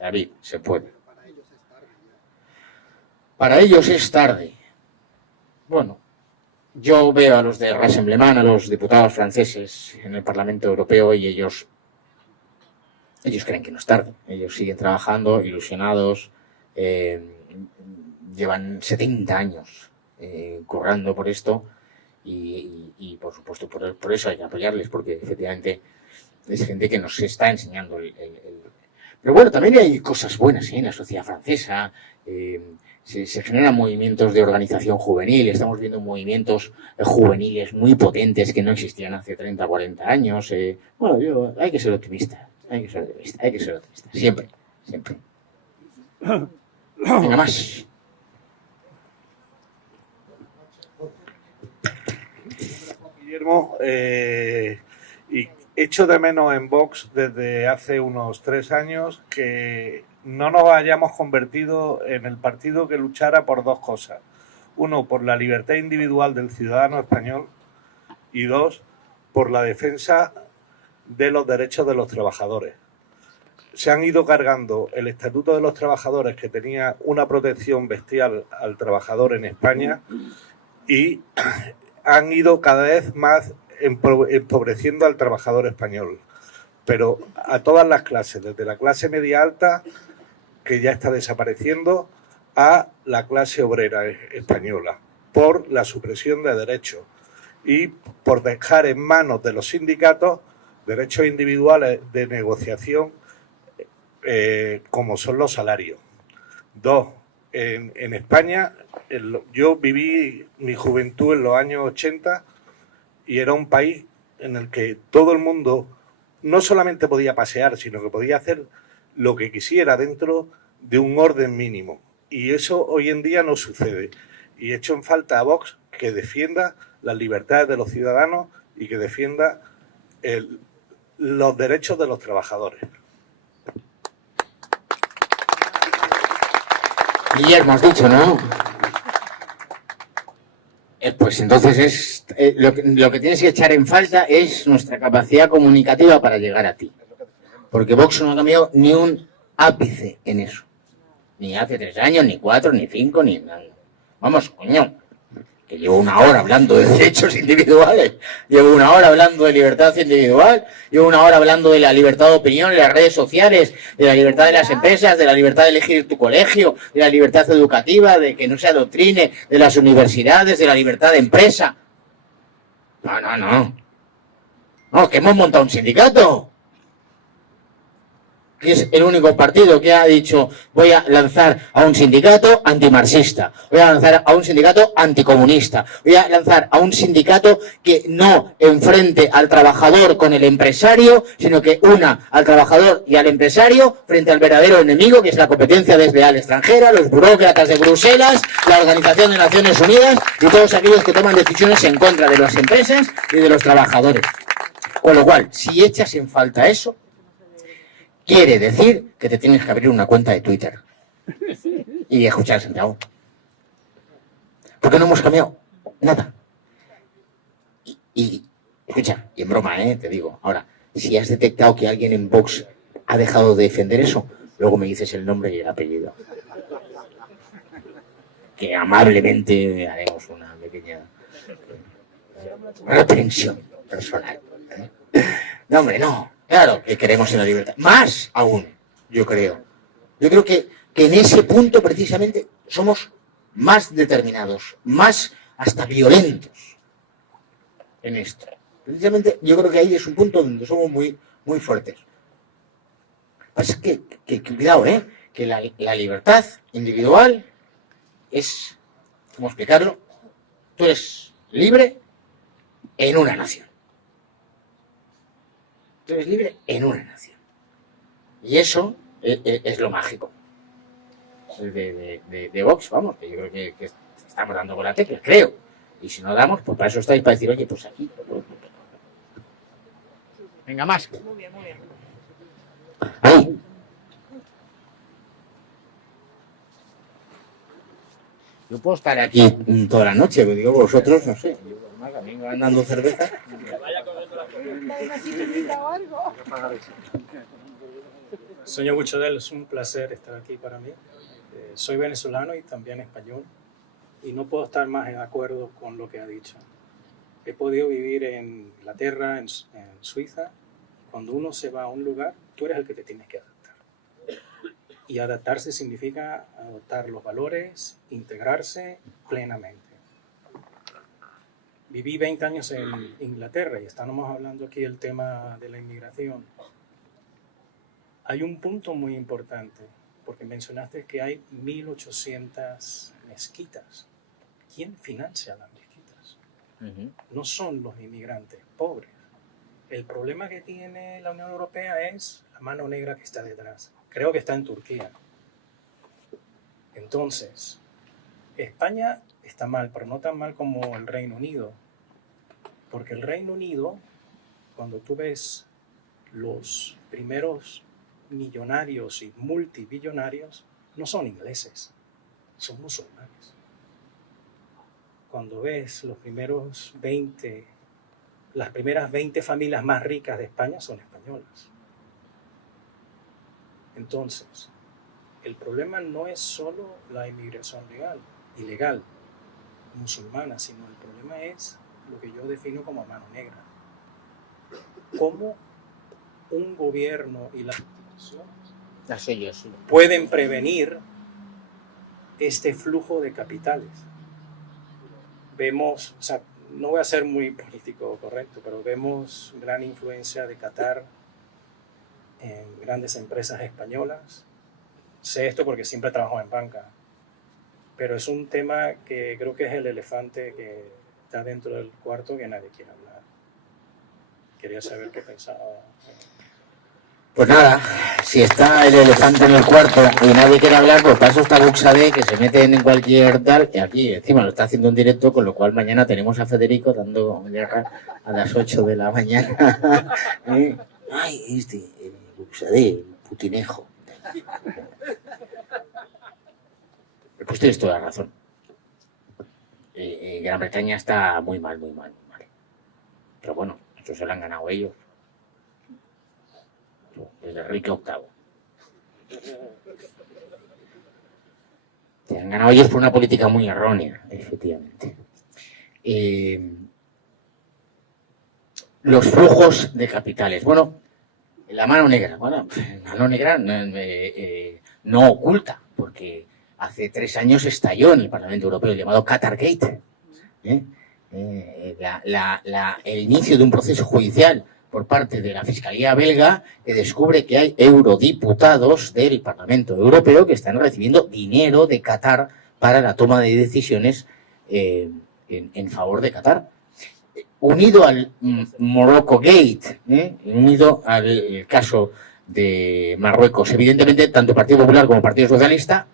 David, se puede. Para ellos es tarde. Bueno, yo veo a los de Rassemblement, a los diputados franceses en el Parlamento Europeo y ellos creen que no es tarde. Ellos siguen trabajando, ilusionados, llevan 70 años currando por esto y por supuesto por eso hay que apoyarles, porque efectivamente es gente que nos está enseñando Pero bueno, también hay cosas buenas en la sociedad francesa. Se generan movimientos de organización juvenil, estamos viendo movimientos juveniles muy potentes que no existían hace 30, 40 años. Bueno, hay que ser optimista, siempre. Venga, más. Guillermo, y echo de menos en Vox desde hace unos 3 años que no nos hayamos convertido en el partido que luchara por dos cosas. Uno, por la libertad individual del ciudadano español y dos, por la defensa de los derechos de los trabajadores. Se han ido cargando el Estatuto de los Trabajadores, que tenía una protección bestial al trabajador en España, y han ido cada vez más empobreciendo al trabajador español. Pero a todas las clases, desde la clase media alta, que ya está desapareciendo, a la clase obrera española, por la supresión de derechos y por dejar en manos de los sindicatos derechos individuales de negociación, como son los salarios. Dos, en España, yo viví mi juventud en los años 80 y era un país en el que todo el mundo no solamente podía pasear, sino que podía hacer lo que quisiera dentro de un orden mínimo. Y eso hoy en día no sucede. Y echo en falta a Vox que defienda las libertades de los ciudadanos y que defienda los derechos de los trabajadores. Guillermo, has dicho, ¿no? Pues entonces lo que tienes que echar en falta es nuestra capacidad comunicativa para llegar a ti. Porque Vox no ha cambiado ni un ápice en eso. Ni hace 3 años, ni 4, ni 5, ni nada. Vamos, coño, que llevo 1 hora hablando de derechos individuales, llevo 1 hora hablando de libertad individual, llevo 1 hora hablando de la libertad de opinión en las redes sociales, de la libertad de las empresas, de la libertad de elegir tu colegio, de la libertad educativa, de que no se adoctrine, de las universidades, de la libertad de empresa. No. No, que hemos montado un sindicato. Que es el único partido que ha dicho voy a lanzar a un sindicato antimarxista, voy a lanzar a un sindicato anticomunista, voy a lanzar a un sindicato que no enfrente al trabajador con el empresario, sino que una al trabajador y al empresario frente al verdadero enemigo, que es la competencia desleal extranjera, los burócratas de Bruselas, la Organización de Naciones Unidas y todos aquellos que toman decisiones en contra de las empresas y de los trabajadores. Con lo cual, si echas en falta eso, quiere decir que te tienes que abrir una cuenta de Twitter y escuchar a Santiago. Porque no hemos cambiado nada. Y escucha, y en broma, te digo, ahora, si has detectado que alguien en Vox ha dejado de defender eso, luego me dices el nombre y el apellido. Que amablemente haremos una pequeña reprensión personal. No, hombre, no. Claro que queremos en la libertad. Más aún, yo creo. Yo creo que en ese punto precisamente somos más determinados, más hasta violentos en esto. Precisamente yo creo que ahí es un punto donde somos muy, muy fuertes. Pasa que cuidado, que la libertad individual es, ¿cómo explicarlo? Tú eres libre en una nación. Tú eres libre en una nación. Y eso es lo mágico de Vox, vamos, que yo creo que estamos dando con la tecla, creo. Y si no damos, pues para eso estáis, para decir, oye, pues aquí. Venga, más. Muy bien, muy bien. Ahí. Yo puedo estar aquí toda la noche, pero digo, vosotros, no sé. Yo, además, a mí me van dando cerveza. Señor Buchodel, es un placer estar aquí para mí. Soy venezolano y también español y no puedo estar más de acuerdo con lo que ha dicho. He podido vivir en Inglaterra, en Suiza. Cuando uno se va a un lugar, tú eres el que te tienes que adaptar. Y adaptarse significa adoptar los valores, integrarse plenamente. Viví 20 años en Inglaterra y estamos hablando aquí del tema de la inmigración. Hay un punto muy importante, porque mencionaste que hay 1.800 mezquitas. ¿Quién financia las mezquitas? No son los inmigrantes pobres. El problema que tiene la Unión Europea es la mano negra que está detrás. Creo que está en Turquía. Entonces, España está mal, pero no tan mal como el Reino Unido. Porque el Reino Unido, cuando tú ves los primeros millonarios y multibillonarios no son ingleses, son musulmanes. Cuando ves las primeras 20 familias más ricas de España son españolas. Entonces, el problema no es solo la inmigración ilegal, musulmana, sino el problema es lo que yo defino como mano negra. ¿Cómo un gobierno y las instituciones pueden prevenir este flujo de capitales? Vemos, o sea, no voy a ser muy político correcto, pero vemos gran influencia de Qatar en grandes empresas españolas. Sé esto porque siempre trabajo en banca, pero es un tema que creo que es el elefante que está dentro del cuarto que nadie quiere hablar. Quería saber qué pensaba. Pues nada, si está el elefante en el cuarto y nadie quiere hablar, pues para eso está Buxade, que se meten en cualquier tal, y aquí encima lo está haciendo en directo, con lo cual mañana tenemos a Federico dando a las 8 de la mañana. Ay, Buxade, el putinejo. Pues tienes toda la razón. Gran Bretaña está muy mal. Pero bueno, eso se lo han ganado ellos. Desde Enrique VIII. Se han ganado ellos por una política muy errónea, efectivamente. Los flujos de capitales. Bueno, la mano negra. Bueno, la mano negra no oculta, porque hace 3 años estalló en el Parlamento Europeo el llamado Qatargate. El inicio de un proceso judicial por parte de la Fiscalía belga, que descubre que hay eurodiputados del Parlamento Europeo que están recibiendo dinero de Qatar para la toma de decisiones en favor de Qatar. Unido al Morocco Gate, unido al caso de Marruecos. Evidentemente, tanto el Partido Popular como el Partido Socialista,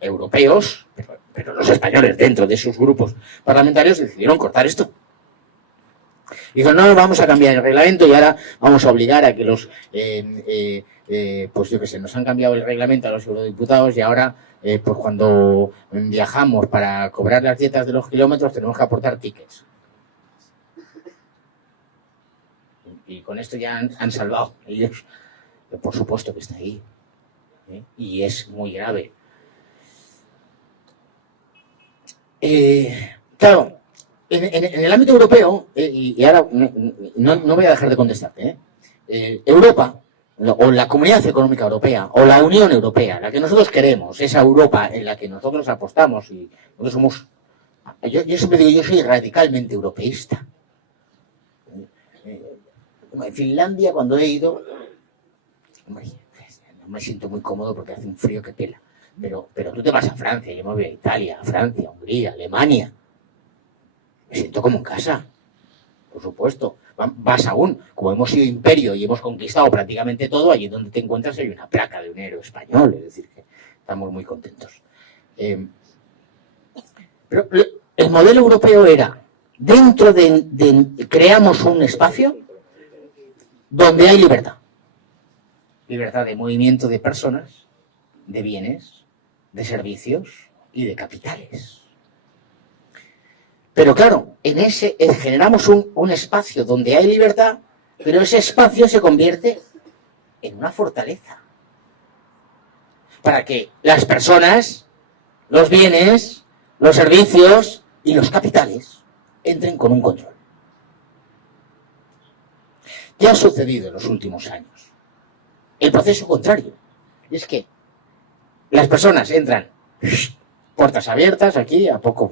europeos, pero los españoles dentro de sus grupos parlamentarios decidieron cortar esto. Dijo, no, vamos a cambiar el reglamento y ahora vamos a obligar a que los, pues yo qué sé, nos han cambiado el reglamento a los eurodiputados y ahora, pues cuando viajamos para cobrar las dietas de los kilómetros tenemos que aportar tickets. Y con esto ya han salvado ellos. Pero por supuesto que está ahí. Y es muy grave. Claro, en el ámbito europeo, y ahora no voy a dejar de contestarte, Europa, o la Comunidad Económica Europea, o la Unión Europea, la que nosotros queremos, esa Europa en la que nosotros apostamos, y nosotros somos, yo siempre digo, yo soy radicalmente europeísta. En Finlandia, cuando he ido, no me siento muy cómodo porque hace un frío que pela. Pero tú te vas a Francia, yo me voy a Italia, Francia, Hungría, Alemania. Me siento como en casa, por supuesto. Vas aún, como hemos sido imperio y hemos conquistado prácticamente todo, allí donde te encuentras hay una placa de un héroe español, es decir, que estamos muy contentos. Pero el modelo europeo era, dentro creamos un espacio donde hay libertad. Libertad de movimiento de personas, de bienes, de servicios y de capitales. Pero claro, en ese generamos un espacio donde hay libertad, pero ese espacio se convierte en una fortaleza. Para que las personas, los bienes, los servicios y los capitales entren con un control. ¿Qué ha sucedido en los últimos años? El proceso contrario. Es que las personas entran puertas abiertas aquí, a pocos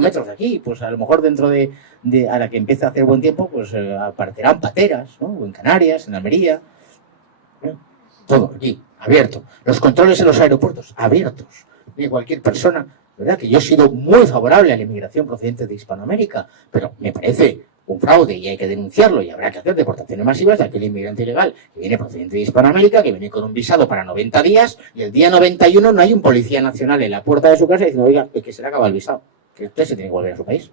metros de aquí, pues a lo mejor dentro de a la que empiece a hacer buen tiempo, pues aparecerán pateras, ¿no? O en Canarias, en Almería, todo aquí, abierto. Los controles en los aeropuertos, abiertos. De cualquier persona, ¿verdad? Que yo he sido muy favorable a la inmigración procedente de Hispanoamérica, pero me parece un fraude y hay que denunciarlo y habrá que hacer deportaciones masivas de aquel inmigrante ilegal que viene procedente de Hispanoamérica, que viene con un visado para 90 días y el día 91 no hay un policía nacional en la puerta de su casa diciendo, oiga, que se le acaba el visado, que usted se tiene que volver a su país.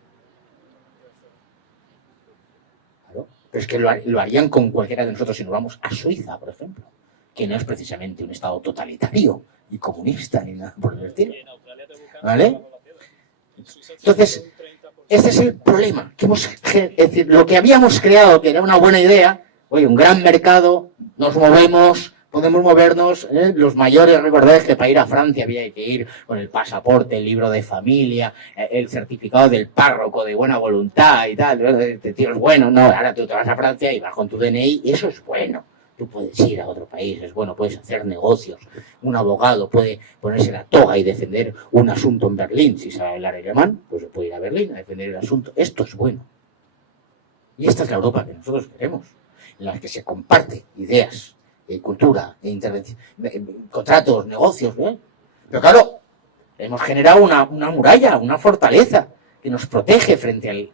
Claro. Pero es que lo harían con cualquiera de nosotros si nos vamos a Suiza, por ejemplo, que no es precisamente un estado totalitario y comunista ni nada por el estilo. ¿Vale? Entonces, este es el problema. Es decir, lo que habíamos creado, que era una buena idea, oye, un gran mercado, nos movemos, podemos movernos, los mayores, recordáis que para ir a Francia había que ir con el pasaporte, el libro de familia, el certificado del párroco de buena voluntad y tal, este tío es bueno, no, ahora tú te vas a Francia y vas con tu DNI y eso es bueno. Tú puedes ir a otro país, es bueno, puedes hacer negocios. Un abogado puede ponerse la toga y defender un asunto en Berlín. Si sabe hablar alemán, pues puede ir a Berlín a defender el asunto. Esto es bueno. Y esta es la Europa que nosotros queremos, en la que se comparte ideas, cultura, intervención, contratos, negocios. Pero claro, hemos generado una muralla, una fortaleza que nos protege frente al...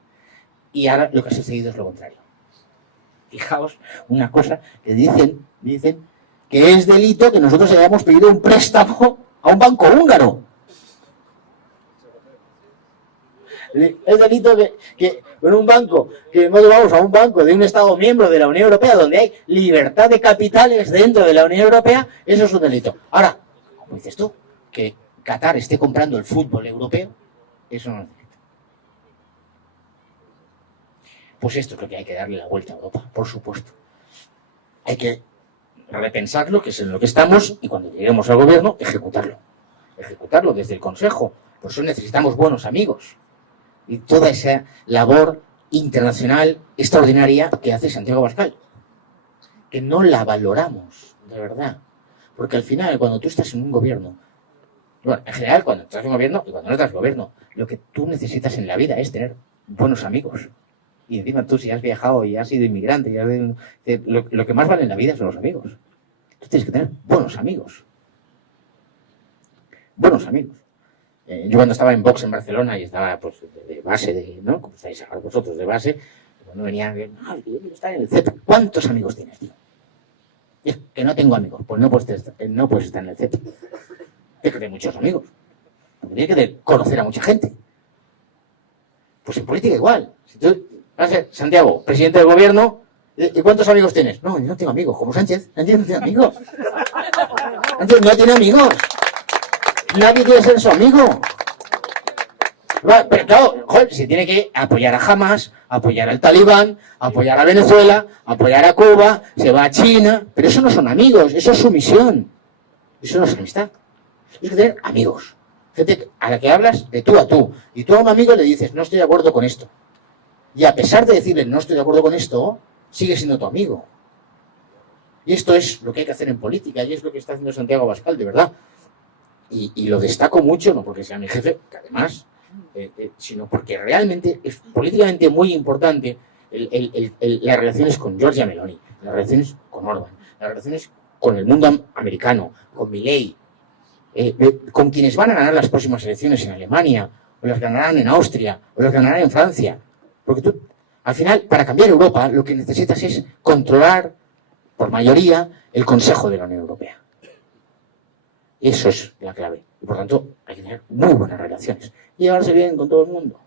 Y ahora lo que ha sucedido es lo contrario. Fijaos una cosa que dicen que es delito que nosotros hayamos pedido un préstamo a un banco húngaro. Es delito que en un banco, que no vamos a un banco de un Estado miembro de la Unión Europea donde hay libertad de capitales dentro de la Unión Europea, eso es un delito. Ahora, como dices tú, que Qatar esté comprando el fútbol europeo, eso no es delito. Pues esto es lo que hay que darle la vuelta a Europa, por supuesto. Hay que repensar lo que es en lo que estamos y cuando lleguemos al gobierno, ejecutarlo. Ejecutarlo desde el Consejo. Por eso necesitamos buenos amigos. Y toda esa labor internacional extraordinaria que hace Santiago Abascal. Que no la valoramos, de verdad. Porque al final, cuando tú estás en un gobierno, bueno, en general, cuando estás en un gobierno y cuando no estás en gobierno, lo que tú necesitas en la vida es tener buenos amigos. Y encima tú, si has viajado y has sido inmigrante, lo que más vale en la vida son los amigos. Tú tienes que tener buenos amigos. Buenos amigos. Yo cuando estaba en Vox en Barcelona y estaba pues de base, ¿no? Como estáis ahora vosotros de base, cuando venían, yo quiero estar en el CEP. ¿Cuántos amigos tienes, tío? Es que no tengo amigos. Pues no puedes estar en el CEP. Tienes que tener muchos amigos. Porque tienes que conocer a mucha gente. Pues en política igual. Si tú vas a ser Santiago, presidente del gobierno, ¿y cuántos amigos tienes? No, yo no tengo amigos. Como Sánchez. Sánchez no tiene amigos. Sánchez no tiene amigos. Nadie quiere ser su amigo. Pero claro, joder, se tiene que apoyar a Hamas, apoyar al Talibán, apoyar a Venezuela, apoyar a Cuba, se va a China. Pero eso no son amigos, eso es sumisión. Eso no es amistad. Hay que tener amigos. Gente a la que hablas de tú a tú. Y tú a un amigo le dices, no estoy de acuerdo con esto. Y a pesar de decirle, no estoy de acuerdo con esto, sigue siendo tu amigo. Y esto es lo que hay que hacer en política, y es lo que está haciendo Santiago Abascal, de verdad. Y lo destaco mucho, no porque sea mi jefe, que además, sino porque realmente es políticamente muy importante las relaciones con Giorgia Meloni, las relaciones con Orbán, las relaciones con el mundo americano, con Milei, con quienes van a ganar las próximas elecciones en Alemania, o las ganarán en Austria, o las ganarán en Francia. Porque tú, al final, para cambiar Europa, lo que necesitas es controlar, por mayoría, el Consejo de la Unión Europea. Eso es la clave. Y por tanto, hay que tener muy buenas relaciones. Y llevarse bien con todo el mundo.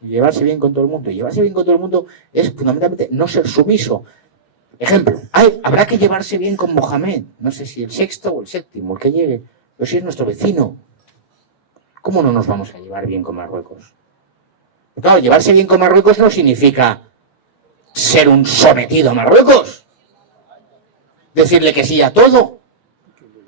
Y llevarse bien con todo el mundo. Y llevarse bien con todo el mundo es fundamentalmente no ser sumiso. Ejemplo, habrá que llevarse bien con Mohamed. No sé si el sexto o el séptimo, el que llegue. Pero si es nuestro vecino. ¿Cómo no nos vamos a llevar bien con Marruecos? Claro, llevarse bien con Marruecos no significa ser un sometido a Marruecos. Decirle que sí a todo.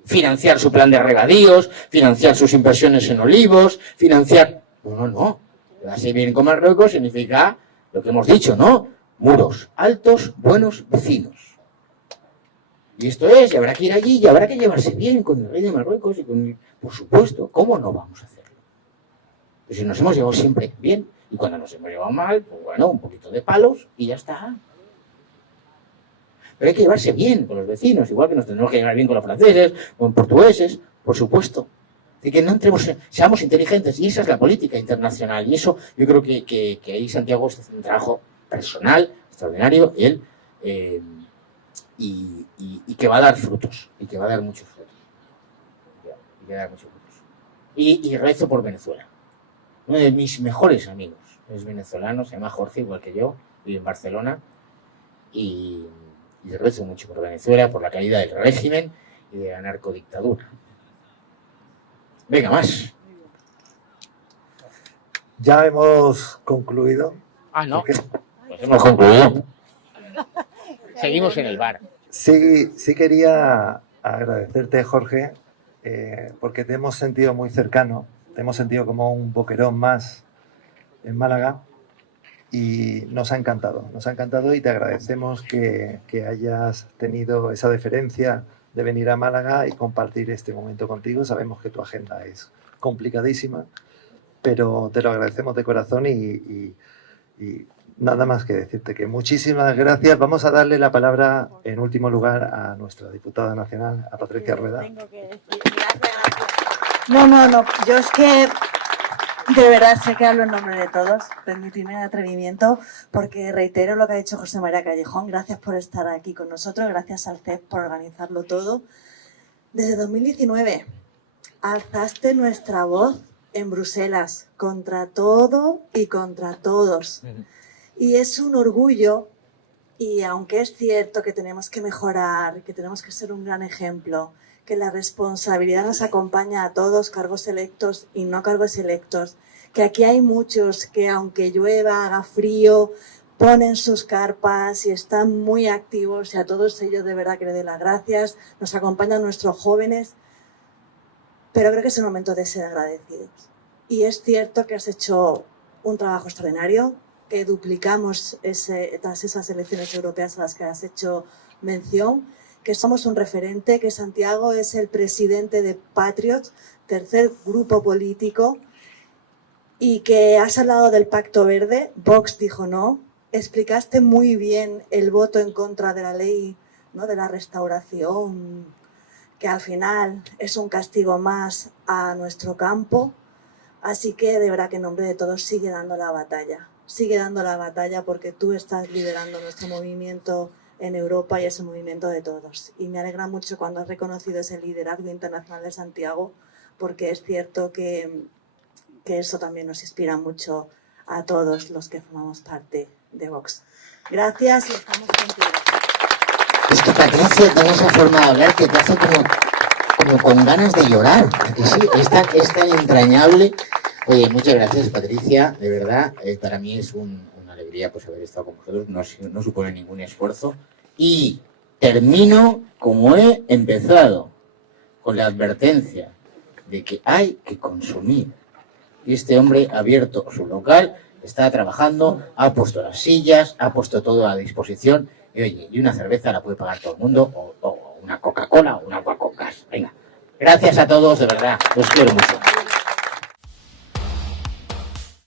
Financiar su plan de regadíos, financiar sus inversiones en olivos, financiar... No. Llevarse bien con Marruecos significa lo que hemos dicho, ¿no? Muros altos, buenos vecinos. Y esto es, y habrá que ir allí, y habrá que llevarse bien con el rey de Marruecos y con... Por supuesto, ¿cómo no vamos a hacerlo? Pues si nos hemos llevado siempre bien, y cuando nos hemos llevado mal, pues bueno, un poquito de palos y ya está. Pero hay que llevarse bien con los vecinos, igual que nos tenemos que llevar bien con los franceses, con portugueses, por supuesto. Así que no entremos, seamos inteligentes, y esa es la política internacional. Y eso yo creo que ahí Santiago está haciendo un trabajo personal, extraordinario, él, y que va a dar frutos, y que va a dar muchos frutos. Y que va a dar muchos frutos. Y rezo por Venezuela. Uno de mis mejores amigos es venezolano, se llama Jorge, igual que yo. vive en Barcelona, y rezo mucho por Venezuela, por la caída del régimen y de la narcodictadura. Venga, más. Ya hemos concluido. Ah, no. Pues hemos concluido. Seguimos en el bar. Sí quería agradecerte, Jorge, porque te hemos sentido muy cercano, te hemos sentido como un boquerón más en Málaga y nos ha encantado y te agradecemos que hayas tenido esa deferencia de venir a Málaga y compartir este momento contigo. Sabemos que tu agenda es complicadísima, pero te lo agradecemos de corazón y nada más que decirte que muchísimas gracias. Vamos a darle la palabra en último lugar a nuestra diputada nacional, a Patricia Rueda. Tengo que decir, no, yo es que de verdad sé que hablo en nombre de todos, permitidme el atrevimiento, porque reitero lo que ha dicho José María Callejón, gracias por estar aquí con nosotros, gracias al CEP por organizarlo todo. Desde 2019 alzaste nuestra voz en Bruselas contra todo y contra todos. Y es un orgullo, y aunque es cierto que tenemos que mejorar, que tenemos que ser un gran ejemplo, que la responsabilidad nos acompaña a todos, cargos electos y no cargos electos, que aquí hay muchos que aunque llueva, haga frío, ponen sus carpas y están muy activos, y a todos ellos de verdad que les doy las gracias, nos acompañan nuestros jóvenes, pero creo que es el momento de ser agradecidos. Y es cierto que has hecho un trabajo extraordinario, que duplicamos tras esas elecciones europeas a las que has hecho mención, que somos un referente, que Santiago es el presidente de Patriots, tercer grupo político, y que has hablado del Pacto Verde, Vox dijo no, explicaste muy bien el voto en contra de la ley, ¿no?, de la restauración, que al final es un castigo más a nuestro campo, así que de verdad que en nombre de todos sigue dando la batalla porque tú estás liderando nuestro movimiento en Europa y es el movimiento de todos. Y me alegra mucho cuando has reconocido ese liderazgo internacional de Santiago, porque es cierto que eso también nos inspira mucho a todos los que formamos parte de Vox. Gracias y estamos contigo. Es que Patricia tiene esa forma de hablar que te hace como con ganas de llorar. Que sí, es tan entrañable. Oye, muchas gracias, Patricia, de verdad, para mí es una alegría pues haber estado con vosotros, no supone ningún esfuerzo. Y termino como he empezado, con la advertencia de que hay que consumir. Y este hombre ha abierto su local, está trabajando, ha puesto las sillas, ha puesto todo a disposición, y oye, y una cerveza la puede pagar todo el mundo, o una Coca-Cola, o una Coca-Cola. Venga, gracias a todos, de verdad, os quiero mucho.